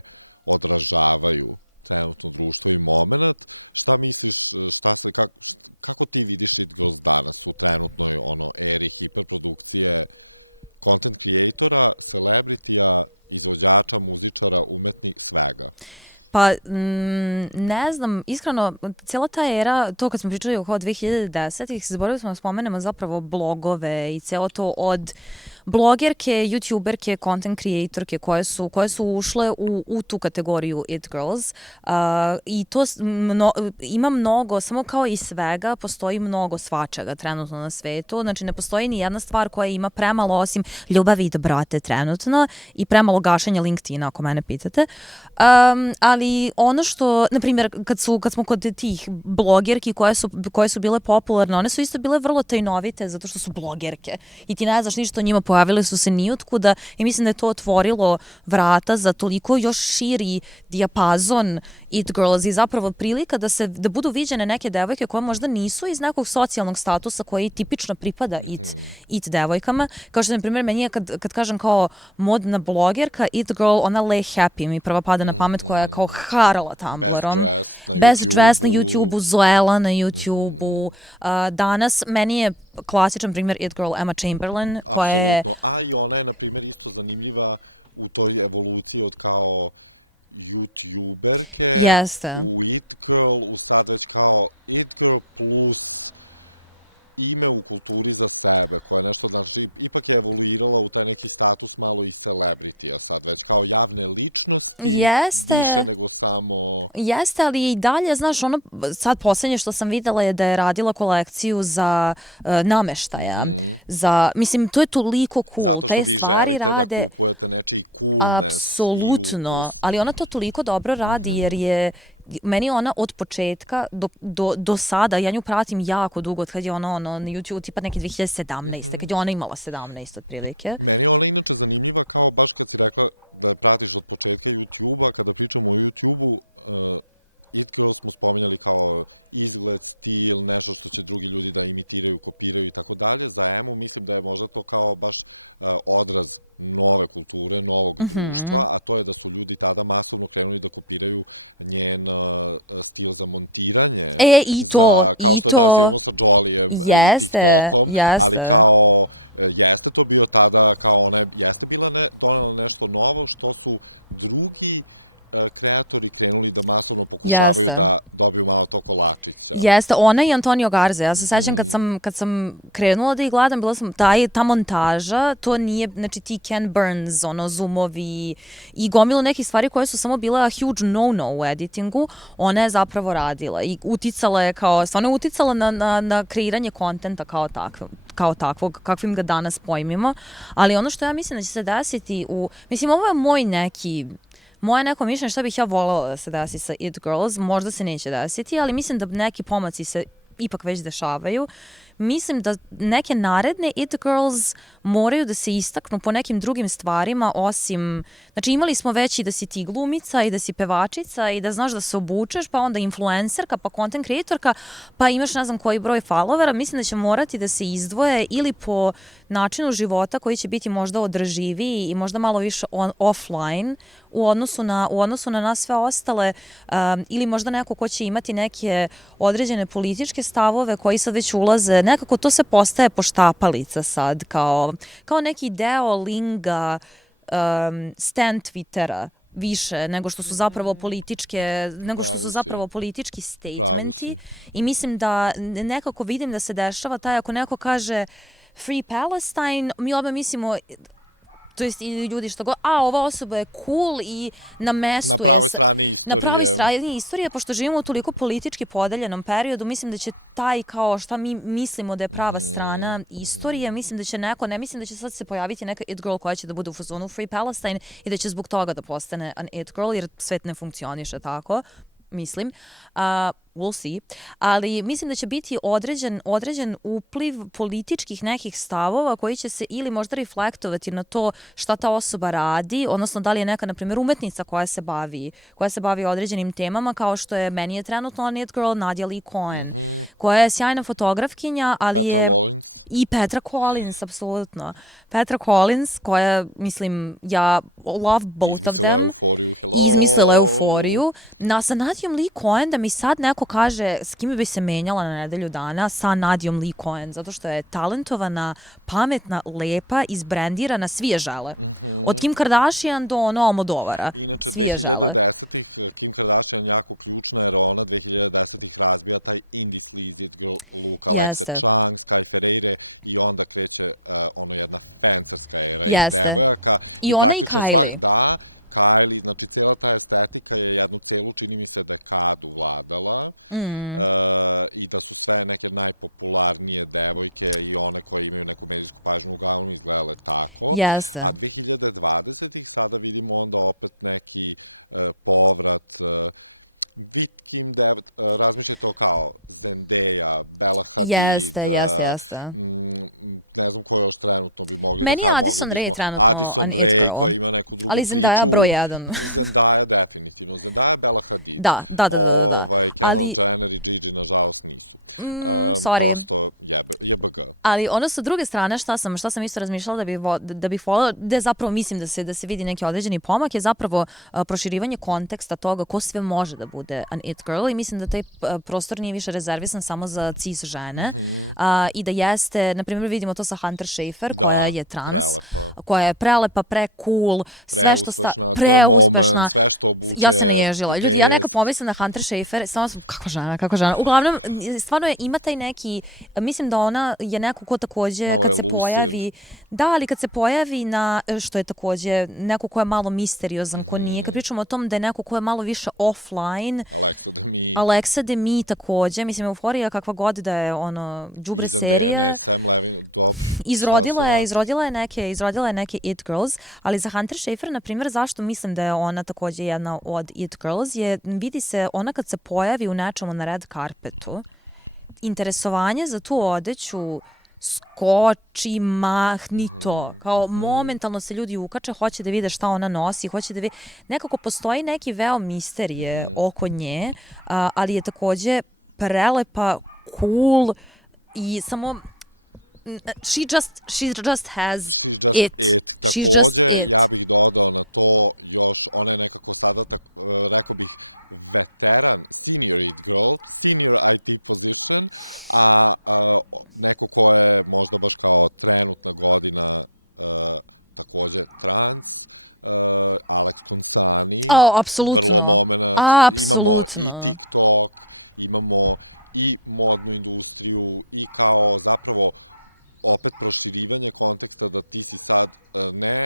odražavaju trenutno društvo i moment. Šta misliš, kako ti vidiš It Girls danas u trenutnoj eri hiperprodukcije, content creatora, celebritija, izvođača, muzičara, umetnih, svega? Pa, ne znam, iskreno, cijela ta era, to kad smo pričali oko 2010-ih, zaboravili smo da spomenemo zapravo blogove i cijelo to od blogerke, youtuberke, content creatorke koje su ušle u tu kategoriju It Girls i to ima mnogo, samo kao i svega, postoji mnogo svačega trenutno na svetu, znači ne postoji ni jedna stvar koja ima premalo osim ljubavi i dobrote trenutno i premalo gašenja LinkedIna, ako mene pitate. Ali ono što, na primjer, kad smo kod tih blogerki koje su bile popularne, one su isto bile vrlo tajnovite zato što su blogerke i ti ne znaš ništa o njima, pojavile su se nijotkuda i mislim da je to otvorilo vrata za toliko još širi dijapazon It Girls i zapravo prilika da budu viđene neke devojke koje možda nisu iz nekog socijalnog statusa koji tipično pripada It devojkama. Kao što, na primjer, meni je kad kažem kao modna blogerka, It Girl, ona Le Happy mi prva pada na pamet, koja je kao harala Tumblrom. Best Dress na YouTube-u, Zoella na YouTube-u. Danas meni je klasičan primjer It Girl Emma Chamberlain, koja je... A i ona je, na primjer, isto zanimljiva u toj evoluciji od kao YouTuberke. Jeste. U It Girl, u sad već kao It Girl plus ime u kulturi za sebe, koja je nešto, znači, ipak je evoluirala u taj neki status malo i celebrity, a sad već kao javne ličnosti. Jeste. Nego samo... Jeste, ali i dalje, znaš, ono, sad posljednje što sam videla je da je radila kolekciju za nameštaja. Mislim, to je toliko cool, te stvari rade... To je nečiji Apsolutno, ali ona to toliko dobro radi jer je meni ona od početka do sada, ja nju pratim jako dugo, od kad je ona na YouTube, tipa neke 2017. Kad je ona imala 17 otprilike. Meni ona inače zanimljiva kao baš kad si rekao da pratiš od početka YouTube-a, kada pričamo o YouTube-u, iskoro smo spominjali kao izgled, stil, nešto što će drugi ljudi da imitiraju, kopiraju i tako dalje. Za Emu mislim da je možda to kao baš odraz nove kulture, novog društva, a to je da su ljudi tada masovno krenuli da kopiraju njen stil za montiranje. I to. Jeste. Jeste to bio tada kao ona, jeste bila donela nešto novo što su drugi kreatori krenuli da masovno pokušavaju da dobiju malo to kolačice. Jeste, ona i Antonio Garza. Ja se sećam kad sam krenula da ih gledam, bila sam, ta montaža, to nije, znači ti Ken Burns, zoomovi i gomilu nekih stvari koje su samo bila huge no-no u editingu, ona je zapravo radila i uticala je stvarno je uticala na kreiranje kontenta kao takvog, kakvim ga danas pojmimo, ali ono što ja mislim da će se desiti mislim, ovo je moje neko mišljenje šta bih ja voljela da se desi sa It Girls, možda se neće desiti, ali mislim da neki pomaci se ipak već dešavaju. Mislim da neke naredne It Girls moraju da se istaknu po nekim drugim stvarima osim, znači imali smo već i da si ti glumica i da si pevačica i da znaš da se obučeš, pa onda influencerka, pa content creatorka, pa imaš ne znam koji broj followera. Mislim da će morati da se izdvoje ili po načinu života koji će biti možda održiviji i možda malo više offline u odnosu na nas sve ostale, ili možda neko ko će imati neke određene političke stavove koji sad već ulaze, nekako to se postaje poštapalica sad, kao neki deo linga stan Twittera više nego što su zapravo politički statementi i mislim da nekako vidim da se dešava taj, ako neko kaže Free Palestine, mi odmah mislimo, to jest i ljudi što go, ova osoba je cool i na mestu je na pravoj strani istorije, pošto živimo u toliko politički podeljenom periodu, mislim da će taj kao šta mi mislimo da je prava strana istorije, mislim da će ne mislim da će sad se pojaviti neka it girl koja će da bude u fazonu Free Palestine i da će zbog toga da postane an it girl, jer svet ne funkcioniše tako. Mislim, we'll see, ali mislim da će biti određen upliv političkih nekih stavova koji će se ili možda reflektovati na to šta ta osoba radi, odnosno da li je neka, na primjer, umetnica koja se bavi određenim temama, kao što je, meni je trenutno on it girl Nadia Lee Cohen, koja je sjajna fotografkinja, ali je i Petra Collins, apsolutno. Petra Collins, koja, mislim, ja love both of them, i izmislila Euforiju. Sa Nadiom Lee Cohen, da mi sad neko kaže s kime bi se menjala na nedelju dana, sa Nadiom Lee Cohen, zato što je talentovana, pametna, lepa, izbrendirana, svi je žele. Od Kim Kardashian do Almodovara, svi je žele. Kim Kardashian jako ključna, jer ona 2010 razvija taj indie girl look. Jeste. I onda kreće ona jedna fantasy. Jeste. I ona i Kylie. Kylie, znači cijela ta estetika je jednu cijelu, čini mi se, dekadu vladala i da su sve neke najpopularnije devojke i one koje imaju neku da pažnju uglavnom izgledale tako. Jeste. A 2020-ih sada vidimo onda opet neki povrat Wikinger, razlike to kao Zendaya, Bella Hadid. Jeste. Ne znam ko je još trenutno bi mogli. Meni je Addison Rae trenutno an it girl, ali Zendaya broj 1. Zendaya definitivno, Zendaya, Bella Hadid. Da. Ali, sorry. Ali ono sa druge strane šta sam isto razmišljala da bih voljela, da zapravo mislim da se vidi neki određeni pomak, je zapravo proširivanje konteksta toga ko sve može da bude an it girl i mislim da taj prostor nije više rezervisan samo za cis žene i da jeste, na primjer vidimo to sa Hunter Schafer koja je trans, koja je prelepa, cool, sve što preuspešna. Ja se naježila. Ljudi, ja neka pomislim na Hunter Schafer, samo sam, kako žena. Uglavnom, stvarno ima taj neki, mislim da ona je neko ko takođe kad se pojavi, ali kad se pojavi što je takođe neko ko je malo misteriozan, ko nije, kad pričamo o tom da je neko ko je malo više offline, Alexa Demie takođe, mislim, Euforija kakva god da je đubre serija, izrodila je neke It Girls, ali za Hunter Schafer, na primjer, zašto mislim da je ona takođe jedna od It Girls, je, vidi se, ona kad se pojavi u nečemu na red carpetu, interesovanje za tu odeću skoči, mahni to. Kao momentalno se ljudi ukače, hoće da vide šta ona nosi, hoće da vide... Nekako postoji neki veo misterije oko nje, ali je takođe prelepa, cool i samo... She just has it. She's just it. Ja bih dodao na to još, ona je nekako sada, rekao bih, veteran, senior girl, senior IT position, a neko ko je možda baš kao trenutno godina također trans, Alex Consani. Apsolutno. Apsolutno. TikTok, imamo i modnu industriju i kao zapravo opet proširivanje konteksta da ti si sad ne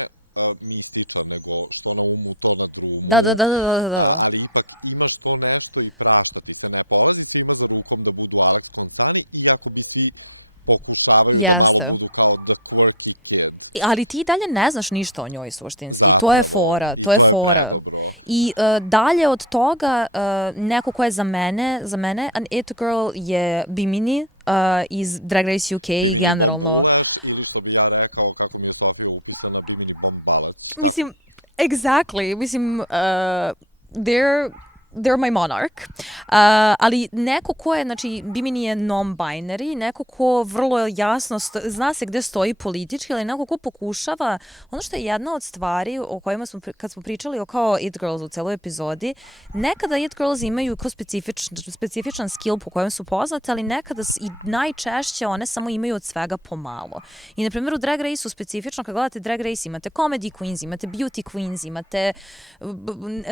mistika, nego što na umu to na drugu. Da. Ali ipak imaš to nešto i prašta ti se ne polazi, ti imaš za rukom da budu Alex Consani i ako bi ti pokušavaju da budu kao the quirky kid. Ali ti dalje ne znaš ništa o njoj suštinski, to je fora. I dalje od toga, neko ko je za mene, an it girl je Bimini iz Drag Race UK i generalno. Ili što bi ja rekao kako mi je profil upisan na Bimini Bonbalet. Mislim, exactly, they're my monarch. Ali neko ko je, znači, Bimini je non-binary, neko ko vrlo jasno, zna se gde stoji politički, ali neko ko pokušava, ono što je jedna od stvari o kojima smo, kad smo pričali o kao It Girls u celoj epizodi, nekada It Girls imaju kao specifičan skill po kojem su poznate, ali nekada i najčešće one samo imaju od svega pomalo. I, na primjer, u Drag Race-u specifično, kad gledate Drag Race, imate comedy queens, imate beauty queens, imate,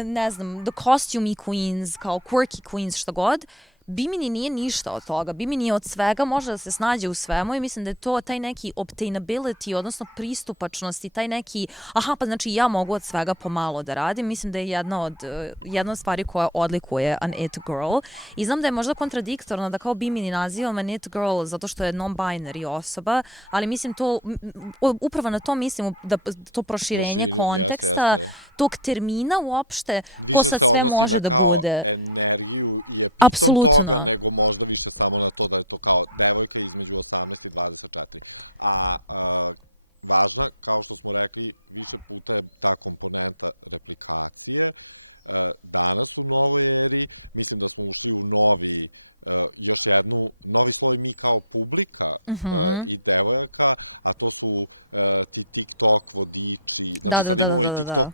ne znam, the costume queens, kao quirky queens, što god. Bimini nije ništa od toga. Bimini je od svega, može da se snađe u svemu i mislim da je to taj neki obtainability, odnosno pristupačnost i taj neki, pa znači ja mogu od svega pomalo da radim. Mislim da je jedna od stvari koja odlikuje an it girl. I znam da je možda kontradiktorno da kao Bimini nazivam an it girl zato što je non-binary osoba, ali mislim to, upravo na to mislim, da to proširenje konteksta, tog termina uopšte, ko sad sve može da bude. Apsolutno. Nego možda više samo na to da je to kao devojka između 18 i 24. A važna, kao što smo rekli, više puta je ta komponenta replikacije. Danas u novoj eri, mislim da smo ušli u novi sloj mi kao publika i devojka, a to su ti TikTok vodiči. Da.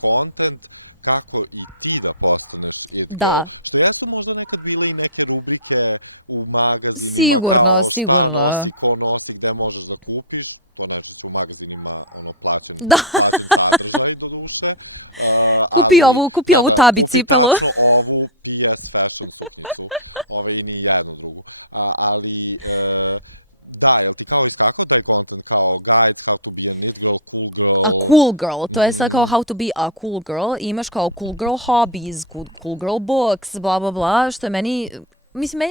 Content, kako i ti da postaneš svijet. Da. Što ja sam možda nekad bili i neke rubrike u magazinu. Sigurno. Ko nosi gde možeš da kupiš, ko neće se u magazinima plaćam. Da. Kupi ovu tabi cipelu. Ovu PS fashion i ni jednu drugu. Ali, jel ti kao istaknu taj koncept kao guide, how to be a mid girl, cool girl? A cool girl, to je sad kao how to be a cool girl. I imaš kao cool girl hobbies, cool girl books, bla bla bla, što je meni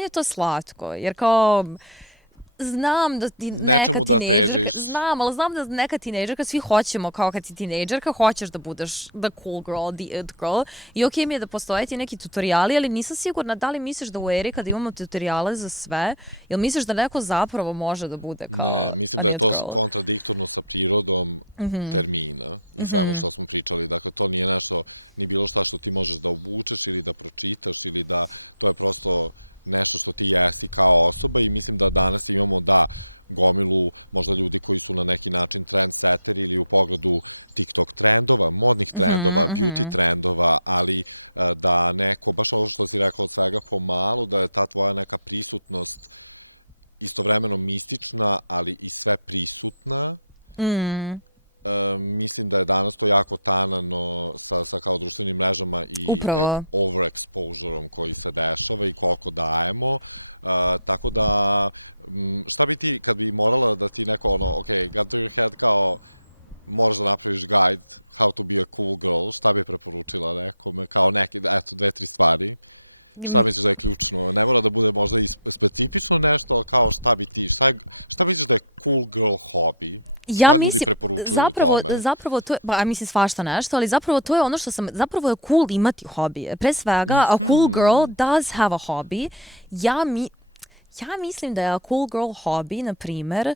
je to slatko, jer kao znam da ti neka tinejdžerka, ali znam da neka tinejdžerka, svi hoćemo, kao kad si tinejdžerka, hoćeš da budeš the cool girl, the it girl. I okej mi je da postoje ti neki tutoriali, ali nisam sigurna da li misliš da u eri kada imamo tutoriale za sve, jel misliš da neko zapravo može da bude kao an it girl? Mislim da to je kontradiktorno sa prirodom termina. Što smo pričali, dakle to nije nešto, nije bilo šta što ti možeš da obučeš ili da pročitaš ili da to je prosto nešto što ti je kao osoba i mislim da danas imamo da gomilu možda ljudi koji su na neki način trendsetter ili u pogledu TikTok trendova, modnih trendova, ali da neko, baš ovo što ti rekao svega pomalo, da je ta tvoja neka prisutnost istovremeno mistična, ali i sve prisutna. Mislim da je danas to jako tanano sa kao društvenim mrežama i overexposureom koji se dešava i koliko dajemo. Tako da, što bi ti kad bi morala da ti neko prioritet kao možda napraviš guide how to be a cool girl, šta bi preporučila nekome kao neke stvari? Šta bi preporučila? Ne da bude možda i specifično nešto, kao šta bi ti, Šta misliš da je cool girl hobby? Ja mislim, zapravo to je, pa mislim svašta nešto, ali zapravo to je ono što zapravo je cool imati hobije. Pre svega, a cool girl does have a hobby. Ja mislim da je a cool girl hobby, na primer,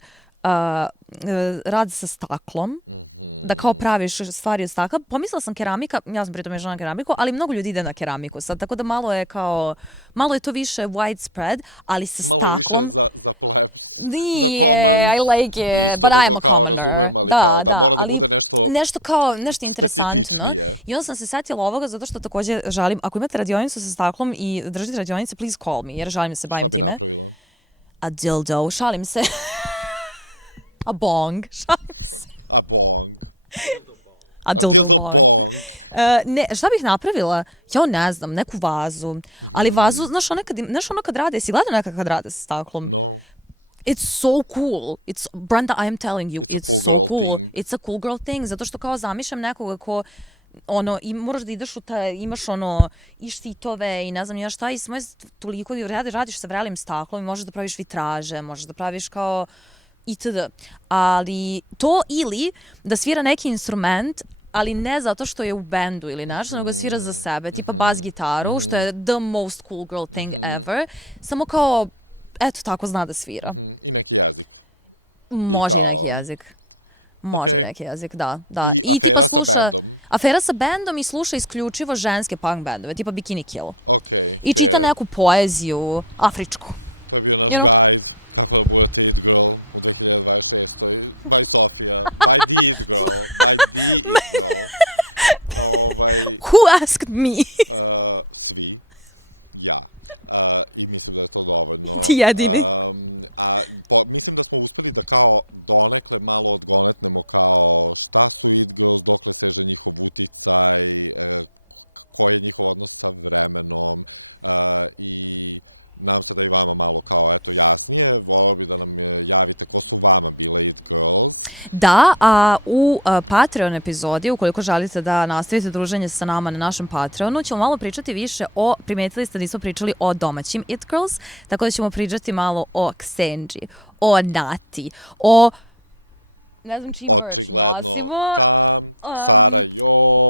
rad sa staklom, da kao praviš stvari od stakla. Pomislila sam keramika, ja sam pritom išla na keramiku, ali mnogo ljudi ide na keramiku sad, tako da malo je to više widespread, ali sa staklom. Nije, I like it, but I am a commoner. Da, ali nešto interesantno. I onda sam se setila ovoga zato što takođe želim, ako imate radionicu sa staklom i držite radionice, please call me, jer želim da se bavim time. A dildo, šalim se. A bong, šalim se. A dildo bong. Ne, šta bih napravila? Ja ne znam, neku vazu. Ali vazu, znaš ono kad rade, si gledao nekad kad rade sa staklom? It's so cool. Brenda, I am telling you, it's so cool. It's a cool girl thing, zato što kao zamišljam nekoga ko i moraš da ideš imaš i štitove i ne znam ja šta i sve toliko radiš sa vrelim staklom i možeš da praviš vitraže, možeš da praviš kao itd. Ali to ili da svira neki instrument, ali ne zato što je u bendu ili nešto, nego svira za sebe, tipa bas gitaru, što je the most cool girl thing ever, samo kao, eto tako zna da svira. Može i neki jezik, da. I tipa sluša, afera sa bendom i sluša isključivo ženske punk bendove, tipa Bikini Kill. I čita neku poeziju afričku. You know? Who asked me? Ti jedini. Mislim da su uspeli da kao donekle malo odgonetamo kao šta su dokle seže njihov uticaj, koji je njihov odnos sa vremenom i nam se da i vama malo kao eto jasnije, volio bi da nam javite kako su dane bili. Da, a u Patreon epizodi, ukoliko želite da nastavite druženje sa nama na našem Patreonu, ćemo malo pričati više primetili ste da nismo pričali o domaćim It Girls, tako da ćemo pričati malo o Ksenji, o Nati, o ne znam čiji merch nosimo.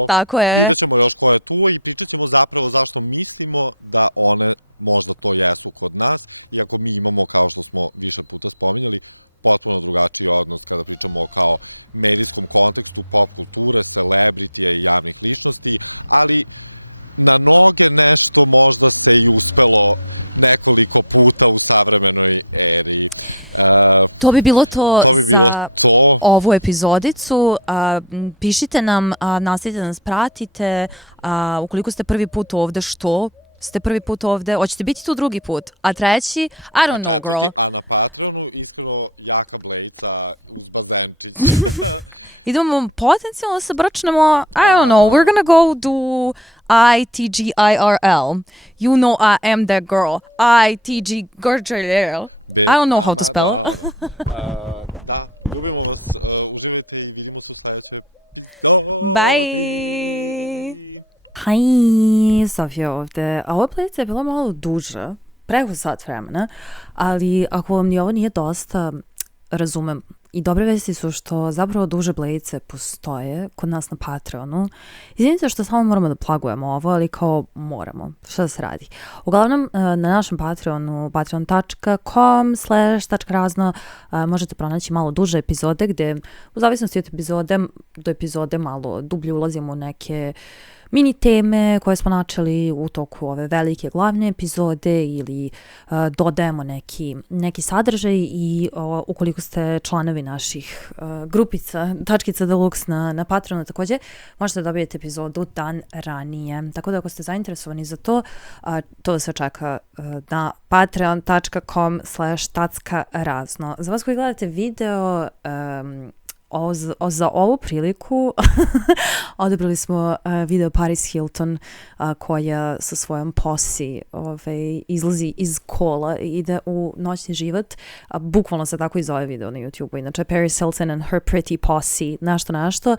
Tako je. Pričamo još ko je tu i pričamo zapravo zašto mislimo da ona možda to jasno kod nas, iako mi imamo kao što smo više puta spomenuli, potpuno drugačiji odnos kada pričamo kao medijskom kontekstu, pop kulture, celebrity i javnih ličnosti, ali na mnogo nešto možda se upravo nekoliko puta To bi bilo to za ovu epizodicu. Pišite nam, nastavite da nas pratite. Ukoliko ste prvi put ovde, što ste prvi put ovde? Hoćete biti tu drugi put? A treći? I don't know, girl. na Patreonu isto jaka brejka uz bazenčić. Idemo potencijalno se brčnemo, I don't know, we're gonna go do ITGIRL. You know I am that girl. ITGIRL. I don't know how to spell it. Da, ljubimo vas, uživajte i vidimo se sledeće. Bye! Hi, Sofija ovde. A ova playlist je bila malo duža, preko sat vremena, ali ako vam ni ovo nije dosta, razumem. I dobre vesti su što zapravo duže blejice postoje kod nas na Patreonu. Izvinite što samo moramo da plagujemo ovo, ali kao moramo. Šta da se radi? Uglavnom, na našem Patreonu, patreon.com/razno, možete pronaći malo duže epizode gde, u zavisnosti od epizode do epizode, malo dublje ulazimo u neke mini teme koje smo načeli u toku ove velike glavne epizode ili dodajemo neki sadržaj i ukoliko ste članovi naših grupica Tačkica Deluxe na Patreonu takođe možete da dobijete epizodu dan ranije. Tako da ako ste zainteresovani za to, to se čeka na patreon.com/tackarazno. Za vas koji gledate video, za ovu priliku odabrali smo video Paris Hilton koja sa svojom posi izlazi iz kola i ide u noćni život. Bukvalno se tako i zove video na YouTube-u. Inače, Paris Hilton and her pretty posse, nešto.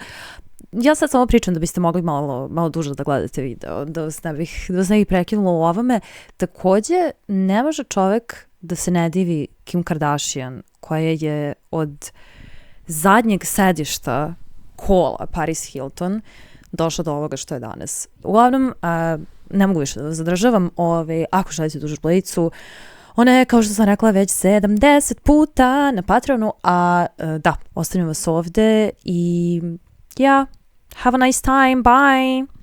Ja sad samo pričam da biste mogli malo duže da gledate video, da vas ne bih prekinulo u ovome. Takođe, ne može čovek da se ne divi Kim Kardashian, koja je od zadnjeg sedišta kola Paris Hilton došla do ovoga što je danas. Uglavnom, ne mogu više da vas zadržavam, ako želite dužu blicu, ona je, kao što sam rekla, već 70 puta na Patreonu, a da, ostavljam vas ovde i have a nice time, bye!